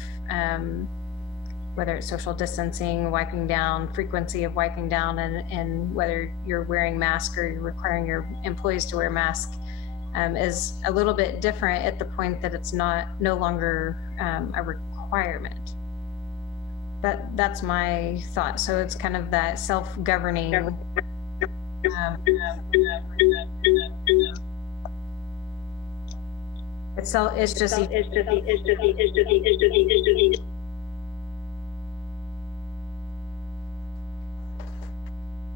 whether it's social distancing, wiping down, frequency of wiping down, and whether you're wearing masks or you're requiring your employees to wear masks, is a little bit different at the point that it's no longer a requirement. That's my thought. So it's kind of that self-governing. It's just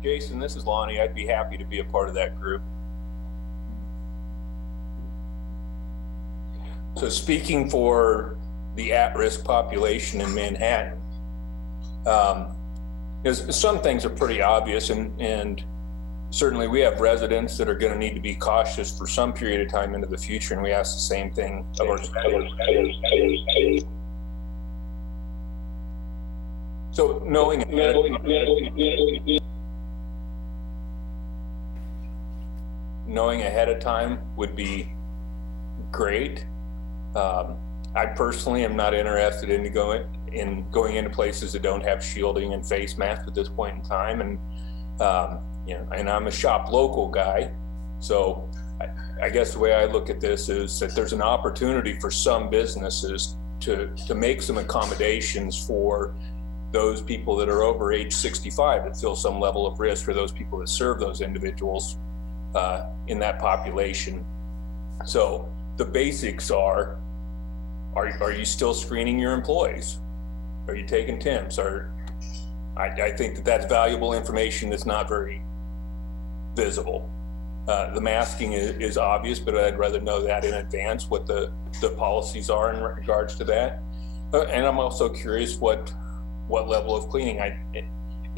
Jason, this is Lonnie. I'd be happy to be a part of that group. So speaking for the at-risk population in Manhattan, some things are pretty obvious, and certainly we have residents that are going to need to be cautious for some period of time into the future, and we ask the same thing of our so knowing ahead of time would be great. I personally am not interested in going into places that don't have shielding and face masks at this point in time, and and I'm a shop local guy, so I guess the way I look at this is that there's an opportunity for some businesses to make some accommodations for those people that are over age 65 that feel some level of risk, for those people that serve those individuals in that population. So the basics are you still screening your employees? Are you taking temps? I think that that's valuable information that's not very visible. The masking is obvious, but I'd rather know that in advance, what the policies are in regards to that. And I'm also curious what level of cleaning.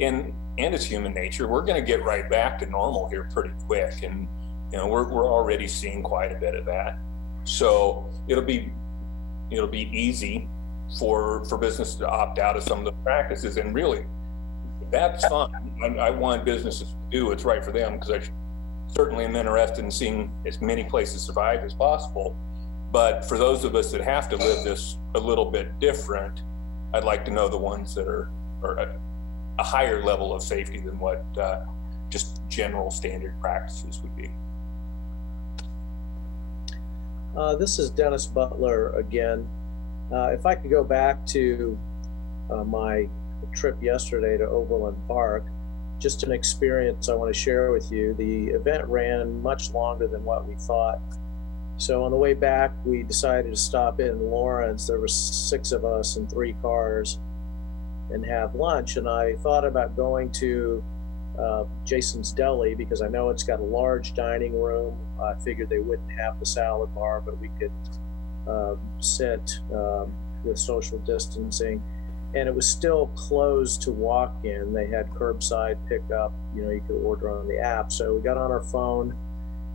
And it's human nature. We're going to get right back to normal here pretty quick, and we're already seeing quite a bit of that. So it'll be easy for businesses to opt out of some of the practices, and really, that's fine. I want businesses to do what's right for them, because I certainly am interested in seeing as many places survive as possible. But for those of us that have to live this a little bit different, I'd like to know the ones that are a higher level of safety than what just general standard practices would be. This is Dennis Butler again. If I could go back to my trip yesterday to Overland Park, just an experience I want to share with you. The event ran much longer than what we thought. So on the way back, we decided to stop in Lawrence. There were 6 of us in 3 cars and have lunch. And I thought about going to Jason's Deli, because I know it's got a large dining room. I figured they wouldn't have the salad bar, but we could sit with social distancing. And it was still closed to walk in. They had curbside pickup, you could order on the app. So we got on our phone.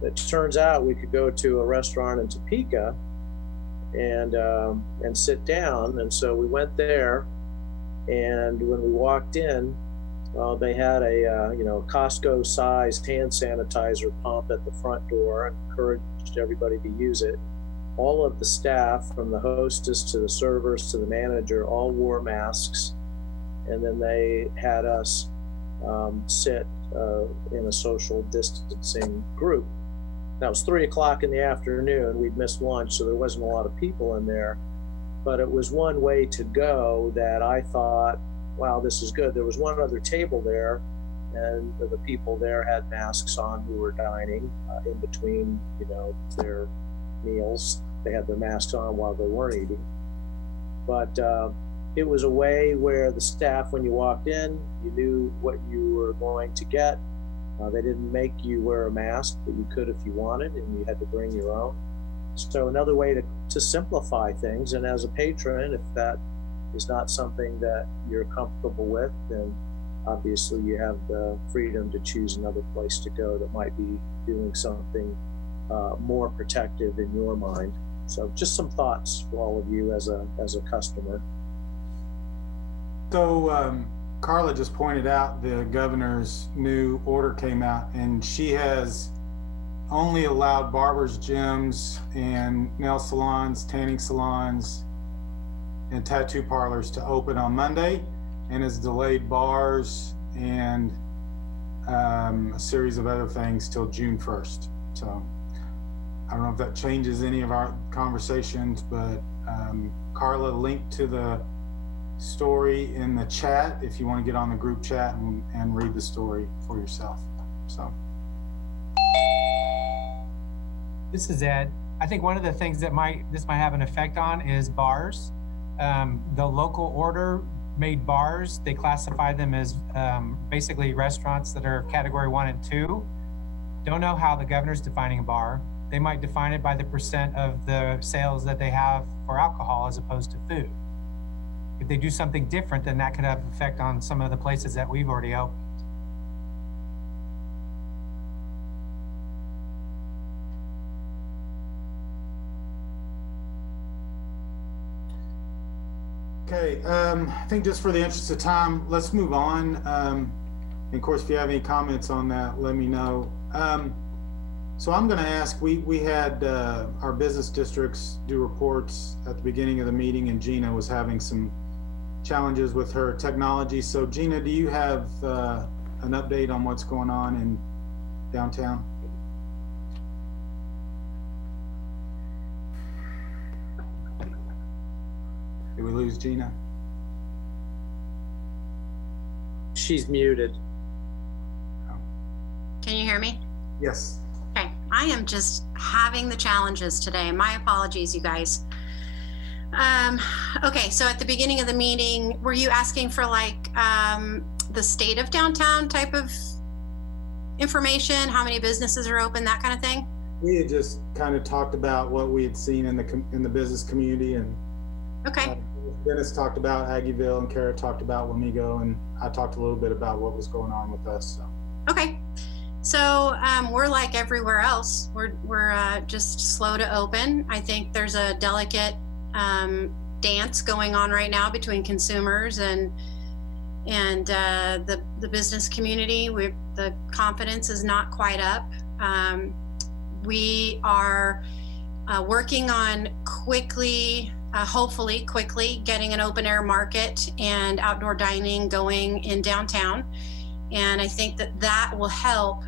It turns out we could go to a restaurant in Topeka and sit down. And so we went there, and when we walked in, they had a Costco-sized hand sanitizer pump at the front door, and encouraged everybody to use it. All of the staff, from the hostess to the servers to the manager, all wore masks. And then they had us sit in a social distancing group. That was 3 o'clock in the afternoon. We'd missed lunch, so there wasn't a lot of people in there. But it was one way to go that I thought, wow, this is good. There was one other table there, and the people there had masks on who were dining in between, their meals. They had their masks on while they weren't eating. But it was a way where the staff, when you walked in, you knew what you were going to get. They didn't make you wear a mask, but you could if you wanted, and you had to bring your own. So another way to simplify things. And as a patron, if that is not something that you're comfortable with, then obviously you have the freedom to choose another place to go that might be doing something more protective in your mind. So just some thoughts for all of you as a customer. So Carla just pointed out the governor's new order came out, and she has only allowed barbers, gyms, and nail salons, tanning salons, and tattoo parlors to open on Monday, and has delayed bars and a series of other things till June 1st. So I don't know if that changes any of our conversations, but Carla linked to the story in the chat if you want to get on the group chat and read the story for yourself. So this is Ed. I think one of the things that this might have an effect on is bars. The local order made bars. They classify them as basically restaurants that are category 1 and 2. Don't know how the governor's defining a bar. They might define it by the % of the sales that they have for alcohol as opposed to food. If they do something different, then that could have an effect on some of the places that we've already opened. Okay, I think just for the interest of time, let's move on. And of course, if you have any comments on that, let me know. So I'm going to ask, we had our business districts do reports at the beginning of the meeting, and Gina was having some challenges with her technology. So Gina, do you have an update on what's going on in downtown? Did we lose Gina? She's muted. Can you hear me? Yes. Okay, I am just having the challenges today. My apologies, you guys. Okay, so at the beginning of the meeting, were you asking for like the state of downtown type of information? How many businesses are open, that kind of thing? We had just kind of talked about what we had seen in the business community, and okay. Dennis talked about Aggieville, and Kara talked about Wamego, and I talked a little bit about what was going on with us. So. Okay. So we're like everywhere else. We're just slow to open. I think there's a delicate dance going on right now between consumers and the business community. The confidence is not quite up. We are working on hopefully quickly getting an open air market and outdoor dining going in downtown. And I think that will help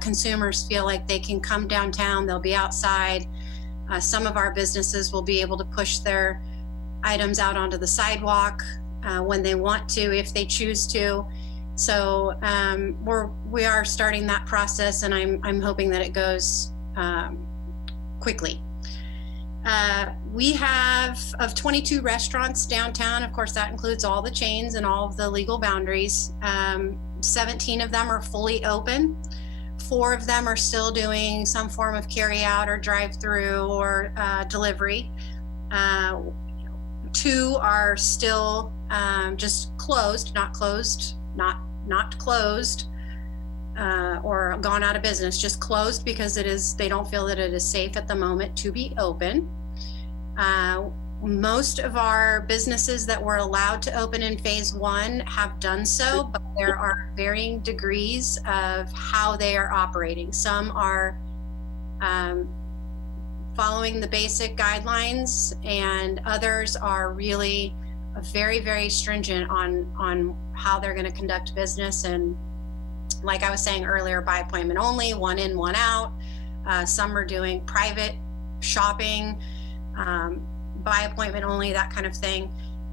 consumers feel like they can come downtown, they'll be outside. Some of our businesses will be able to push their items out onto the sidewalk when they want to, if they choose to. So we are starting that process, and I'm hoping that it goes quickly. We have, of 22 restaurants downtown, of course, that includes all the chains and all of the legal boundaries. 17 of them are fully open. 4 of them are still doing some form of carry out or drive through or delivery. 2 are still just closed, not closed or gone out of business, just closed because they don't feel that it is safe at the moment to be open. Most of our businesses that were allowed to open in phase 1 have done so, but there are varying degrees of how they are operating. Some are following the basic guidelines, and others are really very, very stringent on how they're going to conduct business. And like I was saying earlier, by appointment only, 1 in, 1 out. Some are doing private shopping, by appointment only, that kind of thing.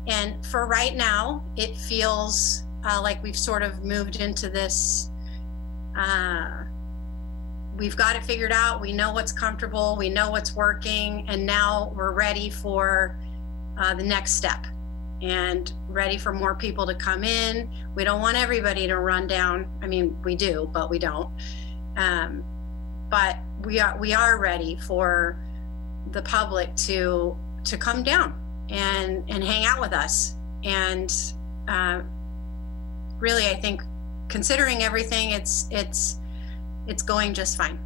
And for right now, it feels like we've sort of moved into this, we've got it figured out, we know what's comfortable, we know what's working, and now we're ready for the next step and ready for more people to come in. We don't want everybody to run down. I mean, we do, but we don't. But we are ready for the public to come down and hang out with us. And really, I think considering everything, it's going just fine.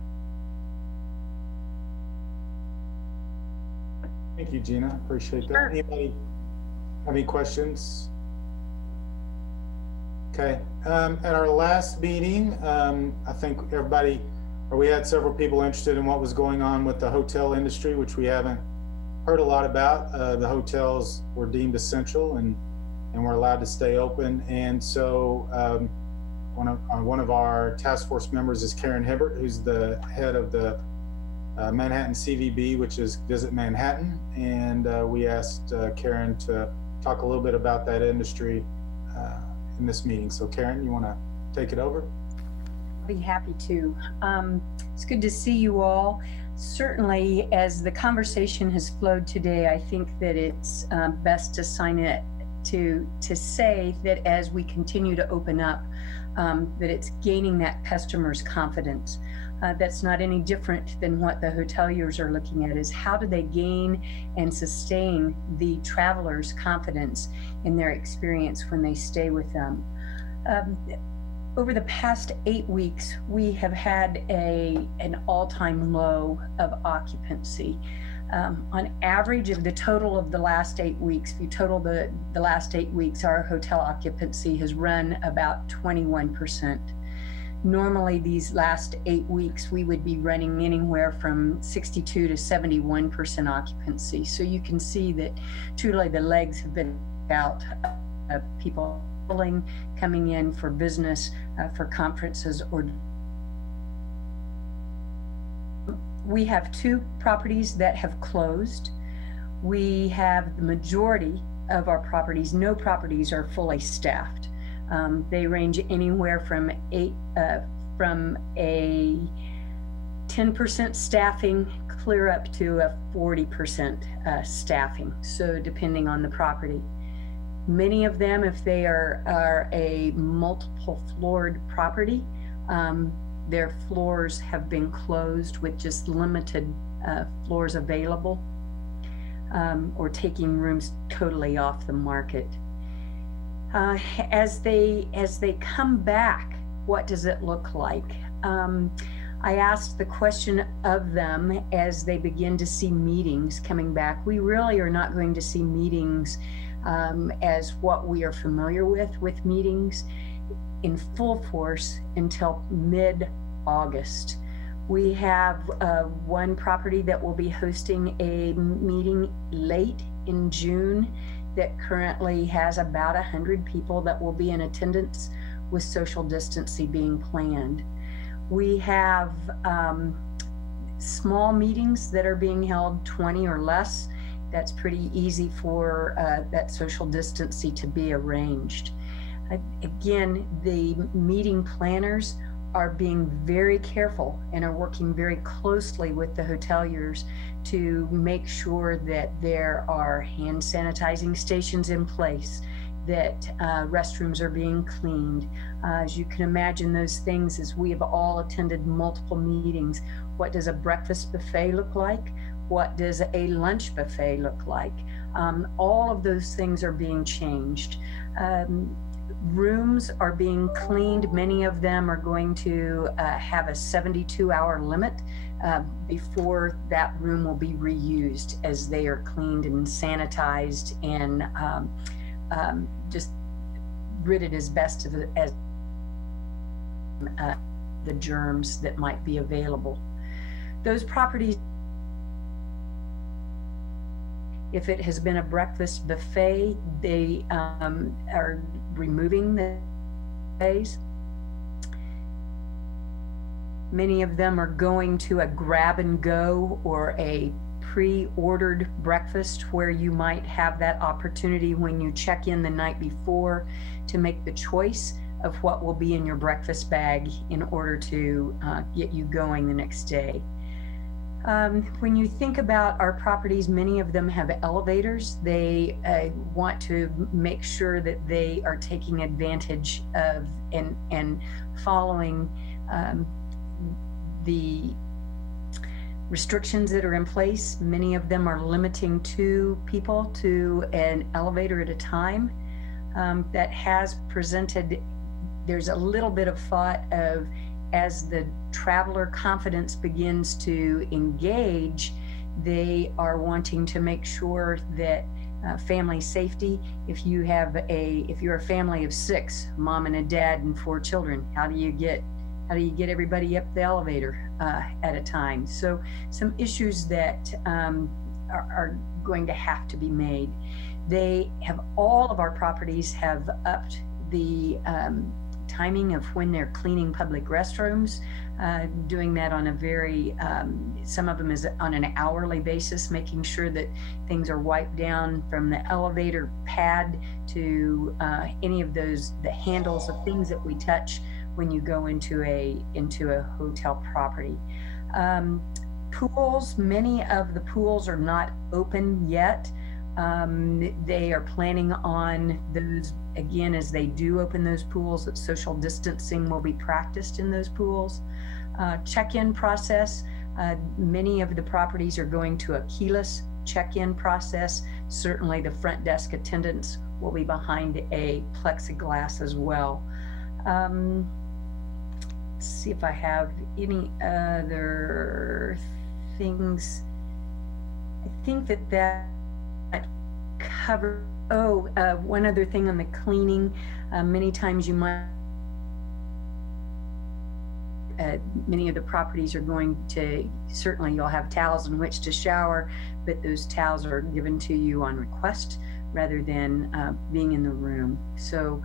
Thank you, Gina. Appreciate that. Sure. Anybody have any questions? Okay. At our last meeting, I think we had several people interested in what was going on with the hotel industry, which we haven't heard a lot about. The hotels were deemed essential and were allowed to stay open. And so one of our task force members is Karen Hibbert, who's the head of the Manhattan CVB, which is Visit Manhattan. And we asked Karen to talk a little bit about that industry in this meeting. So Karen, you want to take it over? I'll be happy to. It's good to see you all. Certainly, as the conversation has flowed today, I think that it's best to sign it to say that as we continue to open up, that it's gaining that customer's confidence. That's not any different than what the hoteliers are looking at, is how do they gain and sustain the traveler's confidence in their experience when they stay with them. Over the past 8 weeks, we have had an all-time low of occupancy. On average of the total of the last 8 weeks, if you total the last 8 weeks, our hotel occupancy has run about 21%. Normally, these last 8 weeks, we would be running anywhere from 62 to 71% occupancy. So you can see that truly the legs have been out of people coming in for business, for conferences, or we have 2 properties that have closed. We have the majority of our properties, no properties are fully staffed. They range anywhere from a 10% staffing clear up to a 40% staffing. So depending on the property. Many of them, if they are a multiple floored property, their floors have been closed with just limited floors available, or taking rooms totally off the market. As they come back, what does it look like? I asked the question of them as they begin to see meetings coming back. We really are not going to see meetings as what we are familiar with meetings in full force until mid-August. We have one property that will be hosting a meeting late in June that currently has about 100 people that will be in attendance with social distancing being planned. We have small meetings that are being held 20 or less. That's pretty easy for that social distancing to be arranged. Again, the meeting planners are being very careful and are working very closely with the hoteliers to make sure that there are hand sanitizing stations in place, that restrooms are being cleaned. As you can imagine, those things, as we have all attended multiple meetings, what does a breakfast buffet look like? What does a lunch buffet look like? All of those things are being changed. Rooms are being cleaned. Many of them are going to have a 72-hour limit before that room will be reused, as they are cleaned and sanitized and just ridded as best as the germs that might be available. Those properties, if it has been a breakfast buffet, they are removing the buffets. Many of them are going to a grab and go or a pre-ordered breakfast, where you might have that opportunity when you check in the night before to make the choice of what will be in your breakfast bag in order to get you going the next day. When you think about our properties, many of them have elevators. They want to make sure that they are taking advantage of and following the restrictions that are in place. Many of them are limiting 2 people to an elevator at a time. That has presented, there's a little bit of thought of, as the traveler confidence begins to engage, they are wanting to make sure that family safety, if you're a family of 6, mom and a dad and 4 children, how do you get everybody up the elevator at a time? So some issues that are going to have to be made. All of our properties have upped the timing of when they're cleaning public restrooms, doing that on a very, some of them is on an hourly basis, making sure that things are wiped down from the elevator pad to any of those, the handles of things that we touch when you go into a hotel property. pools, many of the pools are not open yet. They are planning on those, again, as they do open those pools, that social distancing will be practiced in those pools. Check-in process, many of the properties are going to a keyless check-in process. Certainly the front desk attendants will be behind a plexiglass as well. Let's see if I have any other things. I think that cover. One other thing on the cleaning. Many times you might. Many of the properties are going to, certainly you'll have towels in which to shower, but those towels are given to you on request rather than being in the room. So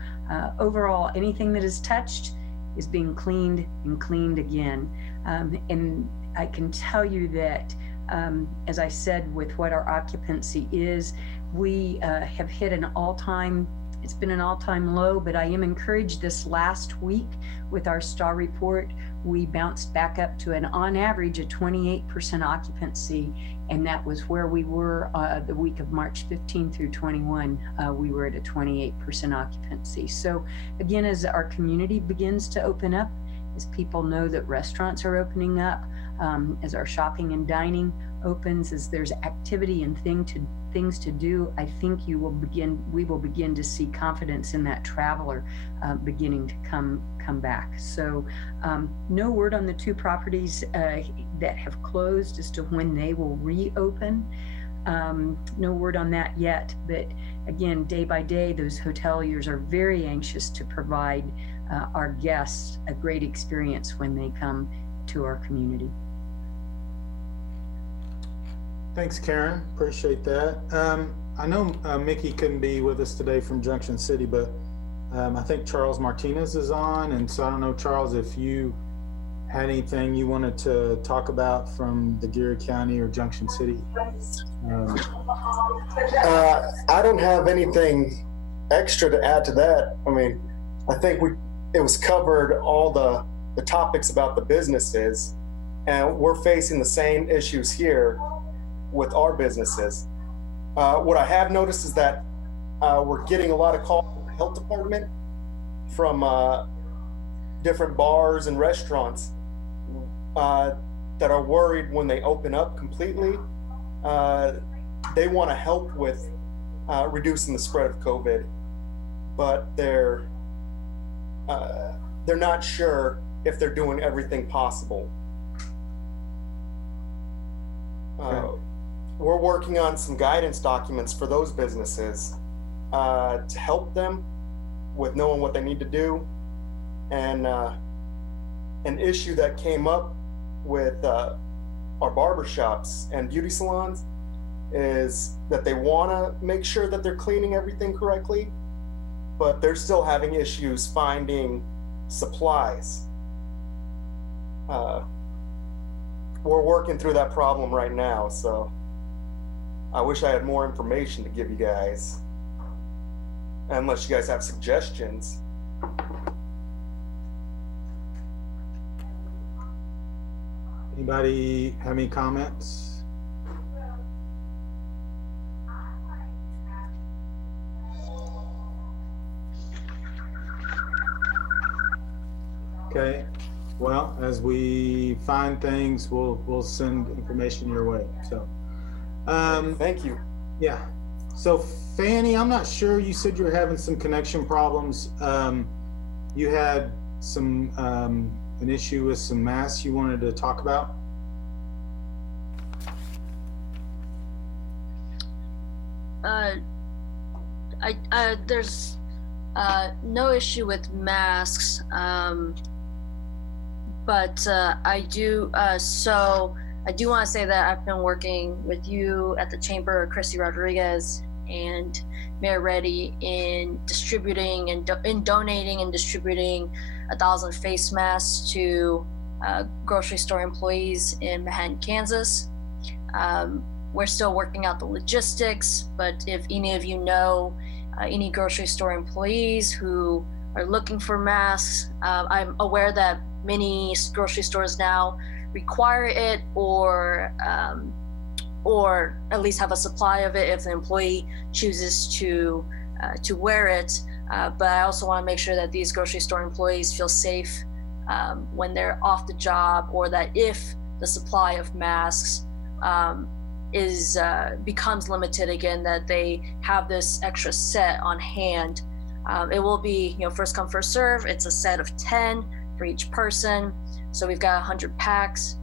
overall, anything that is touched is being cleaned and cleaned again. And I can tell you that, as I said, with what our occupancy is, we have hit an all-time, it's been an all-time low, but I am encouraged this last week with our STAR report, we bounced back up to an on average a 28% occupancy. And that was where we were the week of March 15 through 21. We were at a 28% occupancy. So again, as our community begins to open up, as people know that restaurants are opening up, as our shopping and dining opens, as there's activity and things to do, I think we will begin to see confidence in that traveler beginning to come back. So no word on the two properties that have closed as to when they will reopen. No word on that yet, but again, day by day, those hoteliers are very anxious to provide our guests a great experience when they come to our community. Thanks, Karen. Appreciate that. I know Mickey couldn't be with us today from Junction City, but I think Charles Martinez is on. And so I don't know, Charles, if you had anything you wanted to talk about from the Geary County or Junction City. I don't have anything extra to add to that. I mean, I think it was covered all the topics about the businesses, and we're facing the same issues here with our businesses. What I have noticed is that we're getting a lot of calls from the health department from different bars and restaurants that are worried when they open up completely. They want to help with reducing the spread of COVID, but they're not sure if they're doing everything possible. We're working on some guidance documents for those businesses to help them with knowing what they need to do. And an issue that came up with our barbershops and beauty salons is that they want to make sure that they're cleaning everything correctly, but they're still having issues finding supplies. We're working through that problem right now, so I wish I had more information to give you guys, unless you guys have suggestions. Anybody have any comments? Okay. Well, as we find things, we'll send information your way. So, thank you. Yeah. So, Fanny, I'm not sure. You said you were having some connection problems. You had some an issue with some masks you wanted to talk about. There's no issue with masks. But I do want to say that I've been working with you at the Chamber, Chrissy Rodriguez and Mayor Reddy, in distributing and in donating and distributing 1,000 face masks to grocery store employees in Manhattan, Kansas. We're still working out the logistics, but if any of you know any grocery store employees who are looking for masks, I'm aware that many grocery stores now require it or at least have a supply of it if the employee chooses to wear it. But I also want to make sure that these grocery store employees feel safe when they're off the job, or that if the supply of masks becomes limited again, that they have this extra set on hand. It will be, first come, first serve. It's a set of 10 for each person. So we've got 100 packs.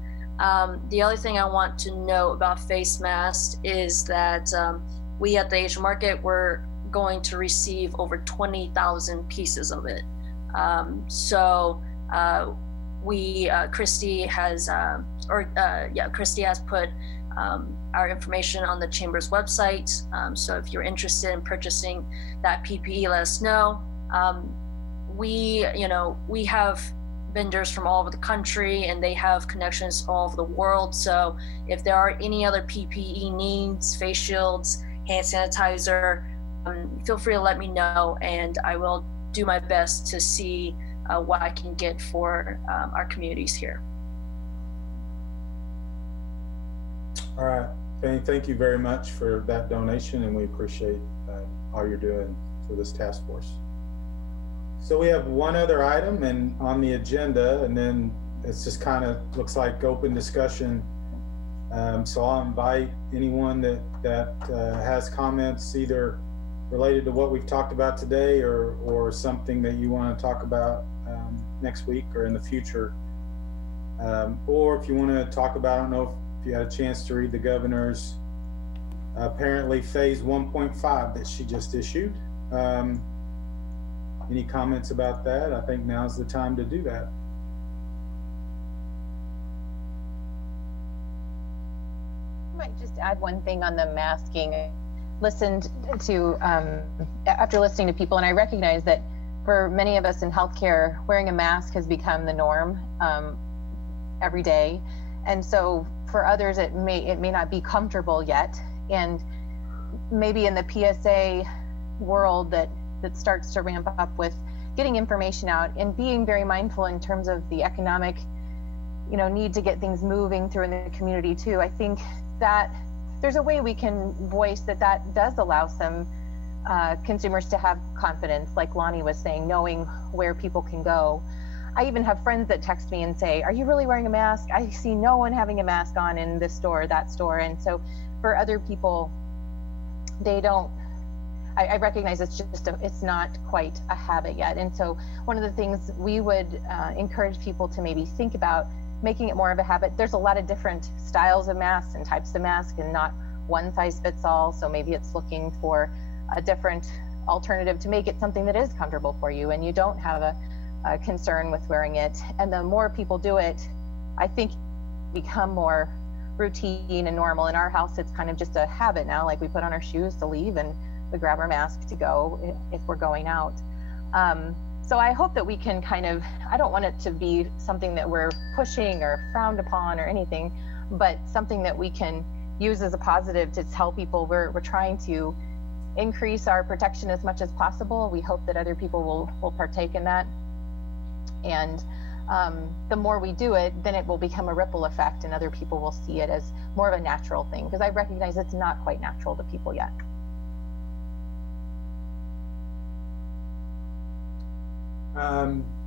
The other thing I want to know about face masks is that we at the Asian market, we're going to receive over 20,000 pieces of it. Christy has put our information on the Chamber's website. So if you're interested in purchasing that PPE, let us know. We have vendors from all over the country, and they have connections all over the world. So if there are any other PPE needs, face shields, hand sanitizer, feel free to let me know, and I will do my best to see what I can get for our communities here. All right, Fanny, thank you very much for that donation, and we appreciate all you're doing for this task force. So we have one other item on the agenda, and then it's just kind of looks like open discussion. So I'll invite anyone that has comments, either related to what we've talked about today or something that you want to talk about next week or in the future. Or if you want to talk about, I don't know if you had a chance to read the governor's apparently phase 1.5 that she just issued. Any comments about that? I think now's the time to do that. I might just add one thing on the masking. Listened to after listening to people, and I recognize that for many of us in healthcare, wearing a mask has become the norm every day, and so for others it may not be comfortable yet, and maybe in the PSA world that starts to ramp up with getting information out and being very mindful in terms of the economic need to get things moving through in the community too. I think that there's a way we can voice that does allow some consumers to have confidence, like Lonnie was saying, knowing where people can go. I even have friends that text me and say, are you really wearing a mask? I see no one having a mask on in this store or that store. And so for other people, they don't, I recognize it's not quite a habit yet. And so one of the things we would encourage people to maybe think about making it more of a habit. There's a lot of different styles of masks and types of masks, and not one size fits all. So maybe it's looking for a different alternative to make it something that is comfortable for you and you don't have a concern with wearing it. And the more people do it, I think become more routine and normal. In our house, it's kind of just a habit now. Like we put on our shoes to leave and we grab our mask to go if we're going out. So I hope that we can I don't want it to be something that we're pushing or frowned upon or anything, but something that we can use as a positive to tell people we're trying to increase our protection as much as possible. We hope that other people will partake in that. And the more we do it, then it will become a ripple effect and other people will see it as more of a natural thing, because I recognize it's not quite natural to people yet.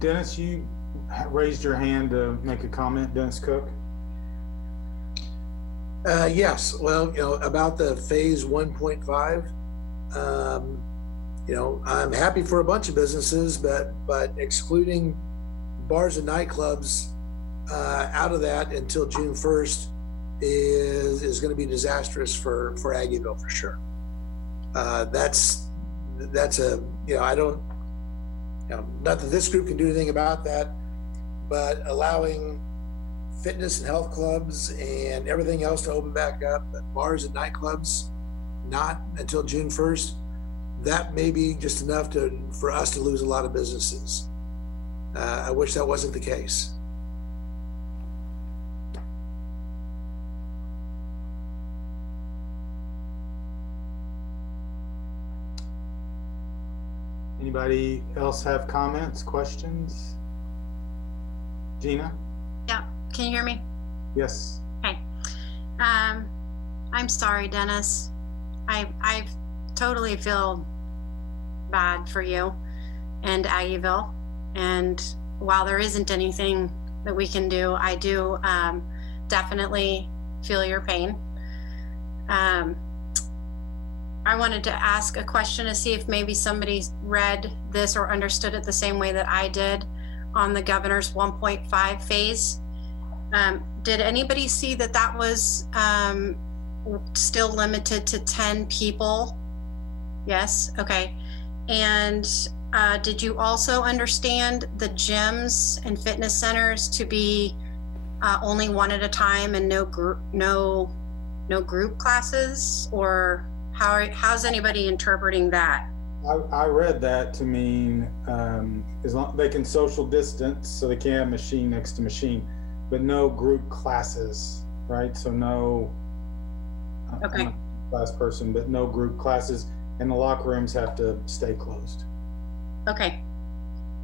Dennis, you raised your hand to make a comment. Dennis Cook. Yes. Well, about the phase 1.5, I'm happy for a bunch of businesses, but excluding bars and nightclubs out of that until June 1st is going to be disastrous for Aggieville for sure. That's I don't. Not that this group can do anything about that, but allowing fitness and health clubs and everything else to open back up, but bars and nightclubs, not until June 1st, that may be just enough for us to lose a lot of businesses. I wish that wasn't the case. Anybody else have comments, questions? Gina? Yeah, can you hear me? Yes. Okay. I'm sorry, Dennis. I totally feel bad for you and Aggieville. And while there isn't anything that we can do, I do definitely feel your pain. I wanted to ask a question to see if maybe somebody read this or understood it the same way that I did on the governor's 1.5 phase. Did anybody see that that was still limited to 10 people? Yes, okay. And did you also understand the gyms and fitness centers to be only one at a time and no group classes? Or how's anybody interpreting that? I read that to mean as long they can social distance, so they can't have machine next to machine, but no group classes, right? So no Okay. I'm not a class person, but no group classes, and the locker rooms have to stay closed. Okay,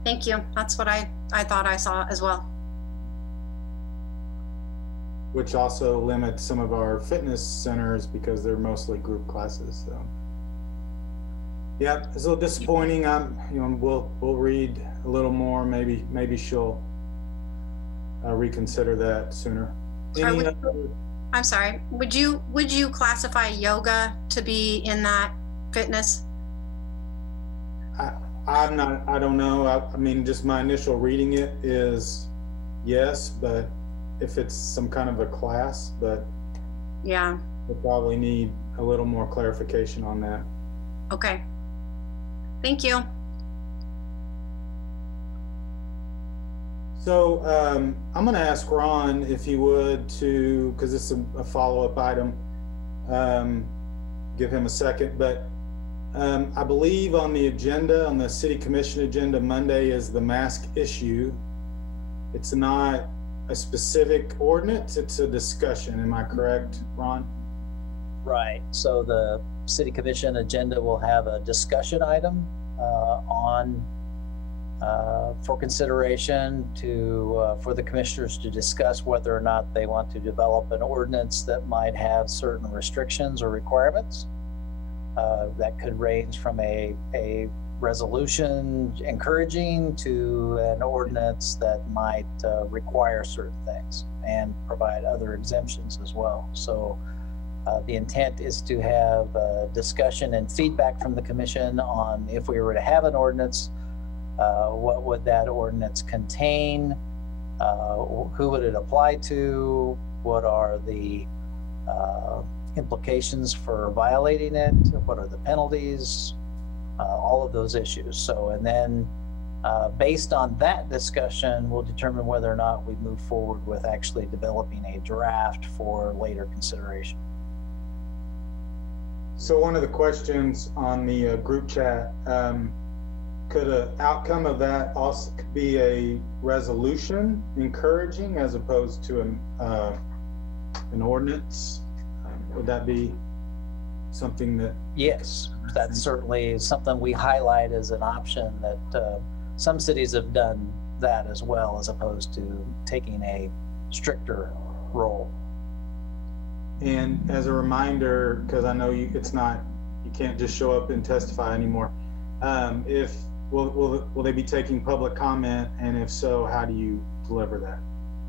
thank you. That's what I thought I saw as well. Which also limits some of our fitness centers because they're mostly group classes. So, yeah, it's a little disappointing. We'll read a little more. Maybe she'll reconsider that sooner. I'm sorry. Would you classify yoga to be in that fitness? I don't know. I mean, just my initial reading it is yes, but if it's some kind of a class, but yeah, we'll probably need a little more clarification on that. Okay. Thank you. So I'm going to ask Ron if he would to, because it's a follow-up item, give him a second, but I believe on the agenda, on the city commission agenda, Monday is the mask issue. It's not a specific ordinance, it's a discussion. Am I correct, Ron? Right. So the city commission agenda will have a discussion item for consideration for the commissioners to discuss whether or not they want to develop an ordinance that might have certain restrictions or requirements. That could range from a resolution encouraging to an ordinance that might require certain things and provide other exemptions as well. So the intent is to have discussion and feedback from the commission on if we were to have an ordinance, what would that ordinance contain, who would it apply to, what are the implications for violating it, what are the penalties, all of those issues. So, and then based on that discussion, we'll determine whether or not we move forward with actually developing a draft for later consideration. So one of the questions on the group chat, could an outcome of that also be a resolution encouraging as opposed to an ordinance? Would that be something that? Yes, that's certainly something we highlight as an option that some cities have done that as well, as opposed to taking a stricter role. And as a reminder, because I know you can't just show up and testify anymore. Will they be taking public comment, and if so, how do you deliver that?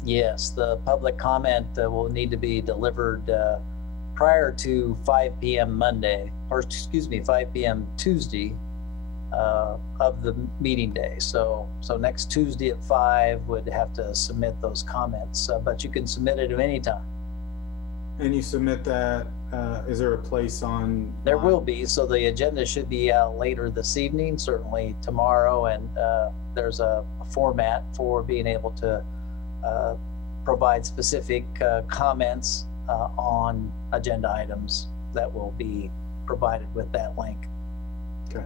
Yes, the public comment will need to be delivered prior to 5 p.m. Monday, or excuse me, 5 p.m. Tuesday of the meeting day. So next Tuesday at 5 would have to submit those comments, but you can submit it at any time. And you submit that, is there a place on? There will be, so the agenda should be out later this evening, certainly tomorrow, and there's a format for being able to provide specific comments on agenda items that will be provided with that link. Okay.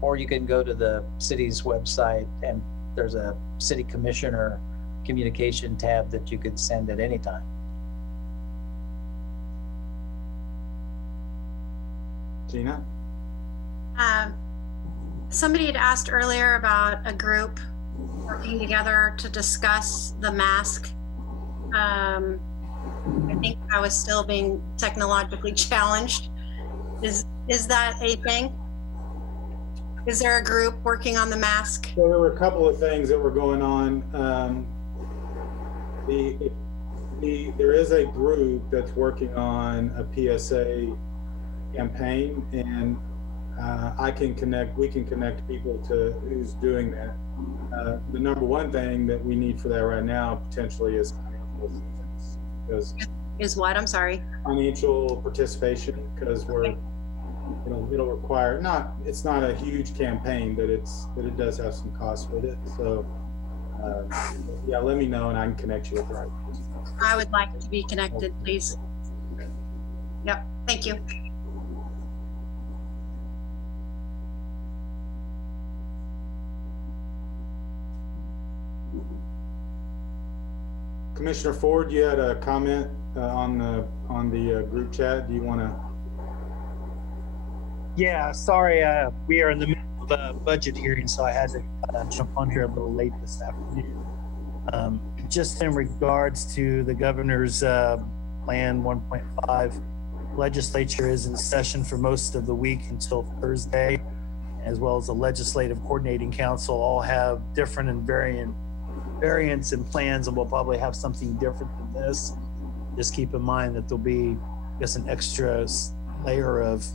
Or you can go to the city's website and there's a city commissioner communication tab that you could send at any time. Gina? Somebody had asked earlier about a group working together to discuss the mask I think I was still being technologically challenged. Is that a thing? Is there a group working on the mask? So there were a couple of things that were going on. There is a group that's working on a PSA campaign, and we can connect people to who's doing that. The number one thing that we need for that right now potentially is financial assistance, because Is what? I'm sorry. financial participation, because it'll require it's not a huge campaign, but it does have some costs with it. So yeah, let me know and I can connect you with the right person. I would like to be connected, please. Yep, thank you. Commissioner Ford, you had a comment on the group chat. Do you want to? Yeah, sorry, we are in the middle of a budget hearing, so I had to jump on here a little late this afternoon. Just in regards to the governor's plan 1.5, legislature is in session for most of the week until Thursday, as well as the legislative coordinating council all have different and variants and plans, and we'll probably have something different than this. Just keep in mind that there'll be just an extra layer of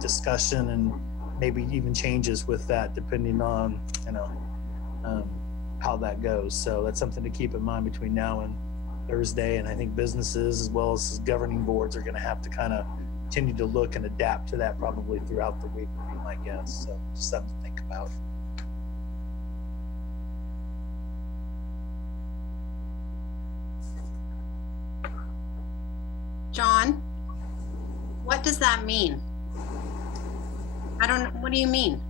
discussion and maybe even changes with that, depending on how that goes. So that's something to keep in mind between now and Thursday. And I think businesses as well as governing boards are going to have to kind of continue to look and adapt to that probably throughout the week, would be my guess. So just something to think about. John, what does that mean? I don't know. What do you mean?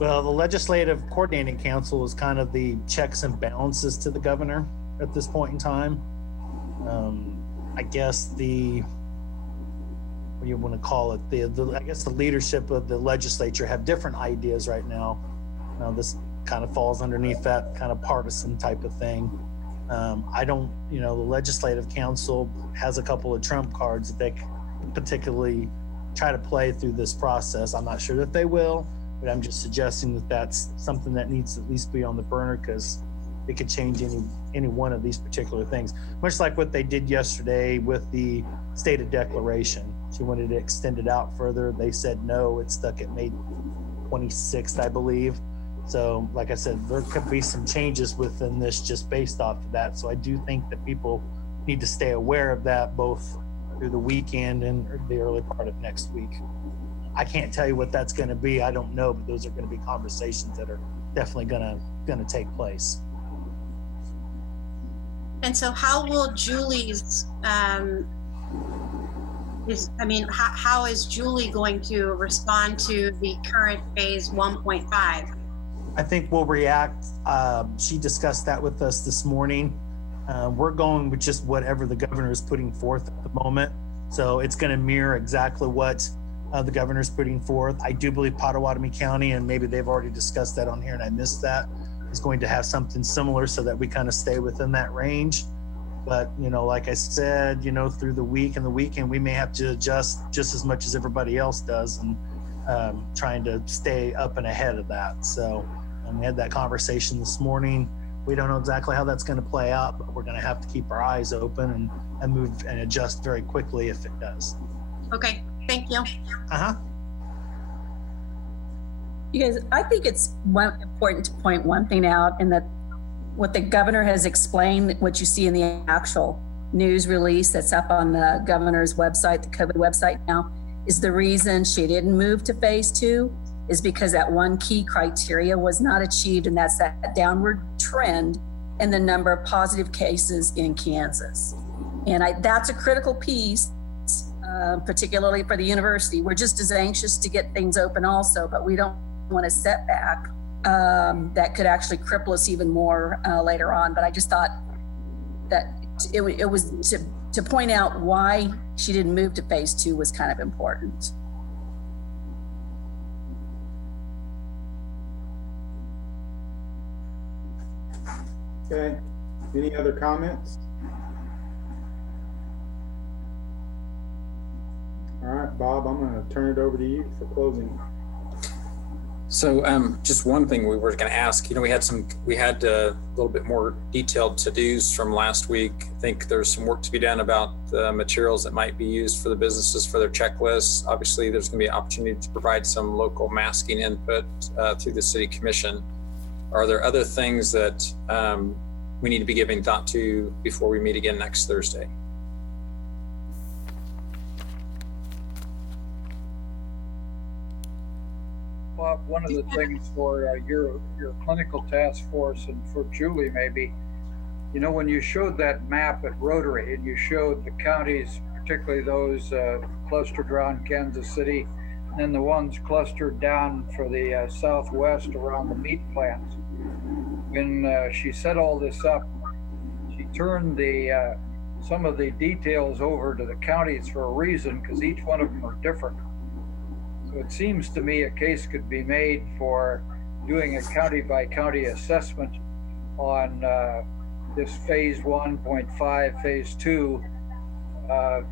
Well, the Legislative Coordinating Council is kind of the checks and balances to the governor at this point in time. I guess what do you want to call it? I guess the leadership of the legislature have different ideas right now. This kind of falls underneath that kind of partisan type of thing. The Legislative Council has a couple of trump cards that they particularly try to play through this process. I'm not sure that they will, but I'm just suggesting that that's something that needs to at least be on the burner, because it could change any one of these particular things. Much like what they did yesterday with the stated declaration. She wanted to extend it out further. They said no, it's stuck at May 26th, I believe. So like I said, there could be some changes within this just based off of that. So I do think that people need to stay aware of that both through the weekend and the early part of next week. I can't tell you what that's going to be. I don't know, but those are going to be conversations that are definitely going to take place. And so how will Julie's, how is Julie going to respond to the current phase 1.5? I think we'll react. She discussed that with us this morning. We're going with just whatever the governor is putting forth at the moment. So it's going to mirror exactly what the governor's putting forth. I do believe Pottawatomie County, and maybe they've already discussed that on here and I missed that, is going to have something similar so that we kind of stay within that range. But, like I said, through the week and the weekend, we may have to adjust just as much as everybody else does, and trying to stay up and ahead of that. So we had that conversation this morning. We don't know exactly how that's going to play out, but we're going to have to keep our eyes open and move and adjust very quickly if it does. Okay, thank you. You guys, I think it's important to point one thing out, in that what the governor has explained, what you see in the actual news release that's up on the governor's website, the COVID website now, is the reason she didn't move to phase 2 is because that one key criteria was not achieved, and that's that downward trend in the number of positive cases in Kansas. And that's a critical piece, particularly for the university. We're just as anxious to get things open also, but we don't want a setback that could actually cripple us even more later on. But I just thought that it was to point out why she didn't move to phase 2 was kind of important. Okay, any other comments? right, Bob, I'm going to turn it over to you for closing. So just one thing we were going to ask, we had a little bit more detailed to-dos from last week. I think there's some work to be done about the materials that might be used for the businesses for their checklists. Obviously, there's going to be an opportunity to provide some local masking input through the city commission. Are there other things that we need to be giving thought to before we meet again next Thursday? Bob, one of the things for your clinical task force and for Julie maybe, when you showed that map at Rotary and you showed the counties, particularly those clustered around Kansas City, and then the ones clustered down for the southwest around the meat plants. When she set all this up, she turned some of the details over to the counties for a reason, because each one of them are different. So it seems to me a case could be made for doing a county by county assessment on this phase 1.5, phase 2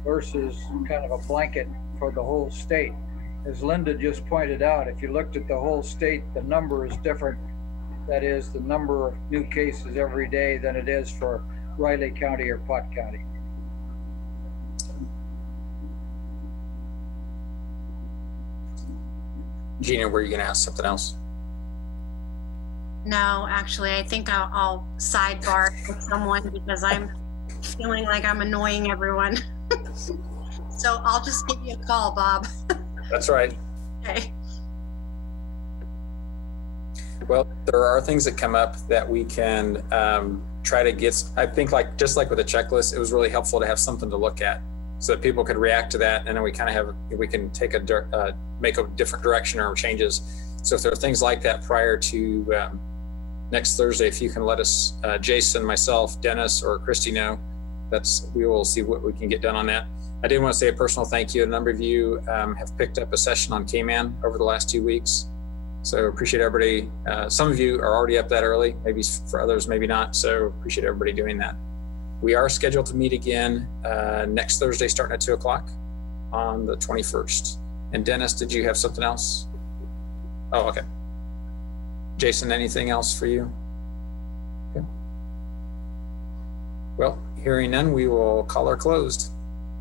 versus kind of a blanket for the whole state. As Linda just pointed out, if you looked at the whole state, the number is different. That is the number of new cases every day than it is for Riley County or Pot County. Gina, were you going to ask something else? No, actually, I think I'll sidebar with someone because I'm feeling like I'm annoying everyone. So I'll just give you a call, Bob. That's right. Okay. Well, there are things that come up that we can try to get. I think just like with a checklist, it was really helpful to have something to look at so that people could react to that. And then we can take make a different direction or changes. So if there are things like that prior to next Thursday, if you can let us, Jason, myself, Dennis, or Christy know, we will see what we can get done on that. I did want to say a personal thank you. A number of you have picked up a session on K-Man over the last 2 weeks. So appreciate everybody. Some of you are already up that early, maybe for others, maybe not. So appreciate everybody doing that. We are scheduled to meet again next Thursday, starting at 2:00 on the 21st. And Dennis, did you have something else? Oh, okay. Jason, anything else for you? Okay. Well, hearing none, we will call her closed.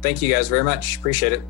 Thank you guys very much. Appreciate it.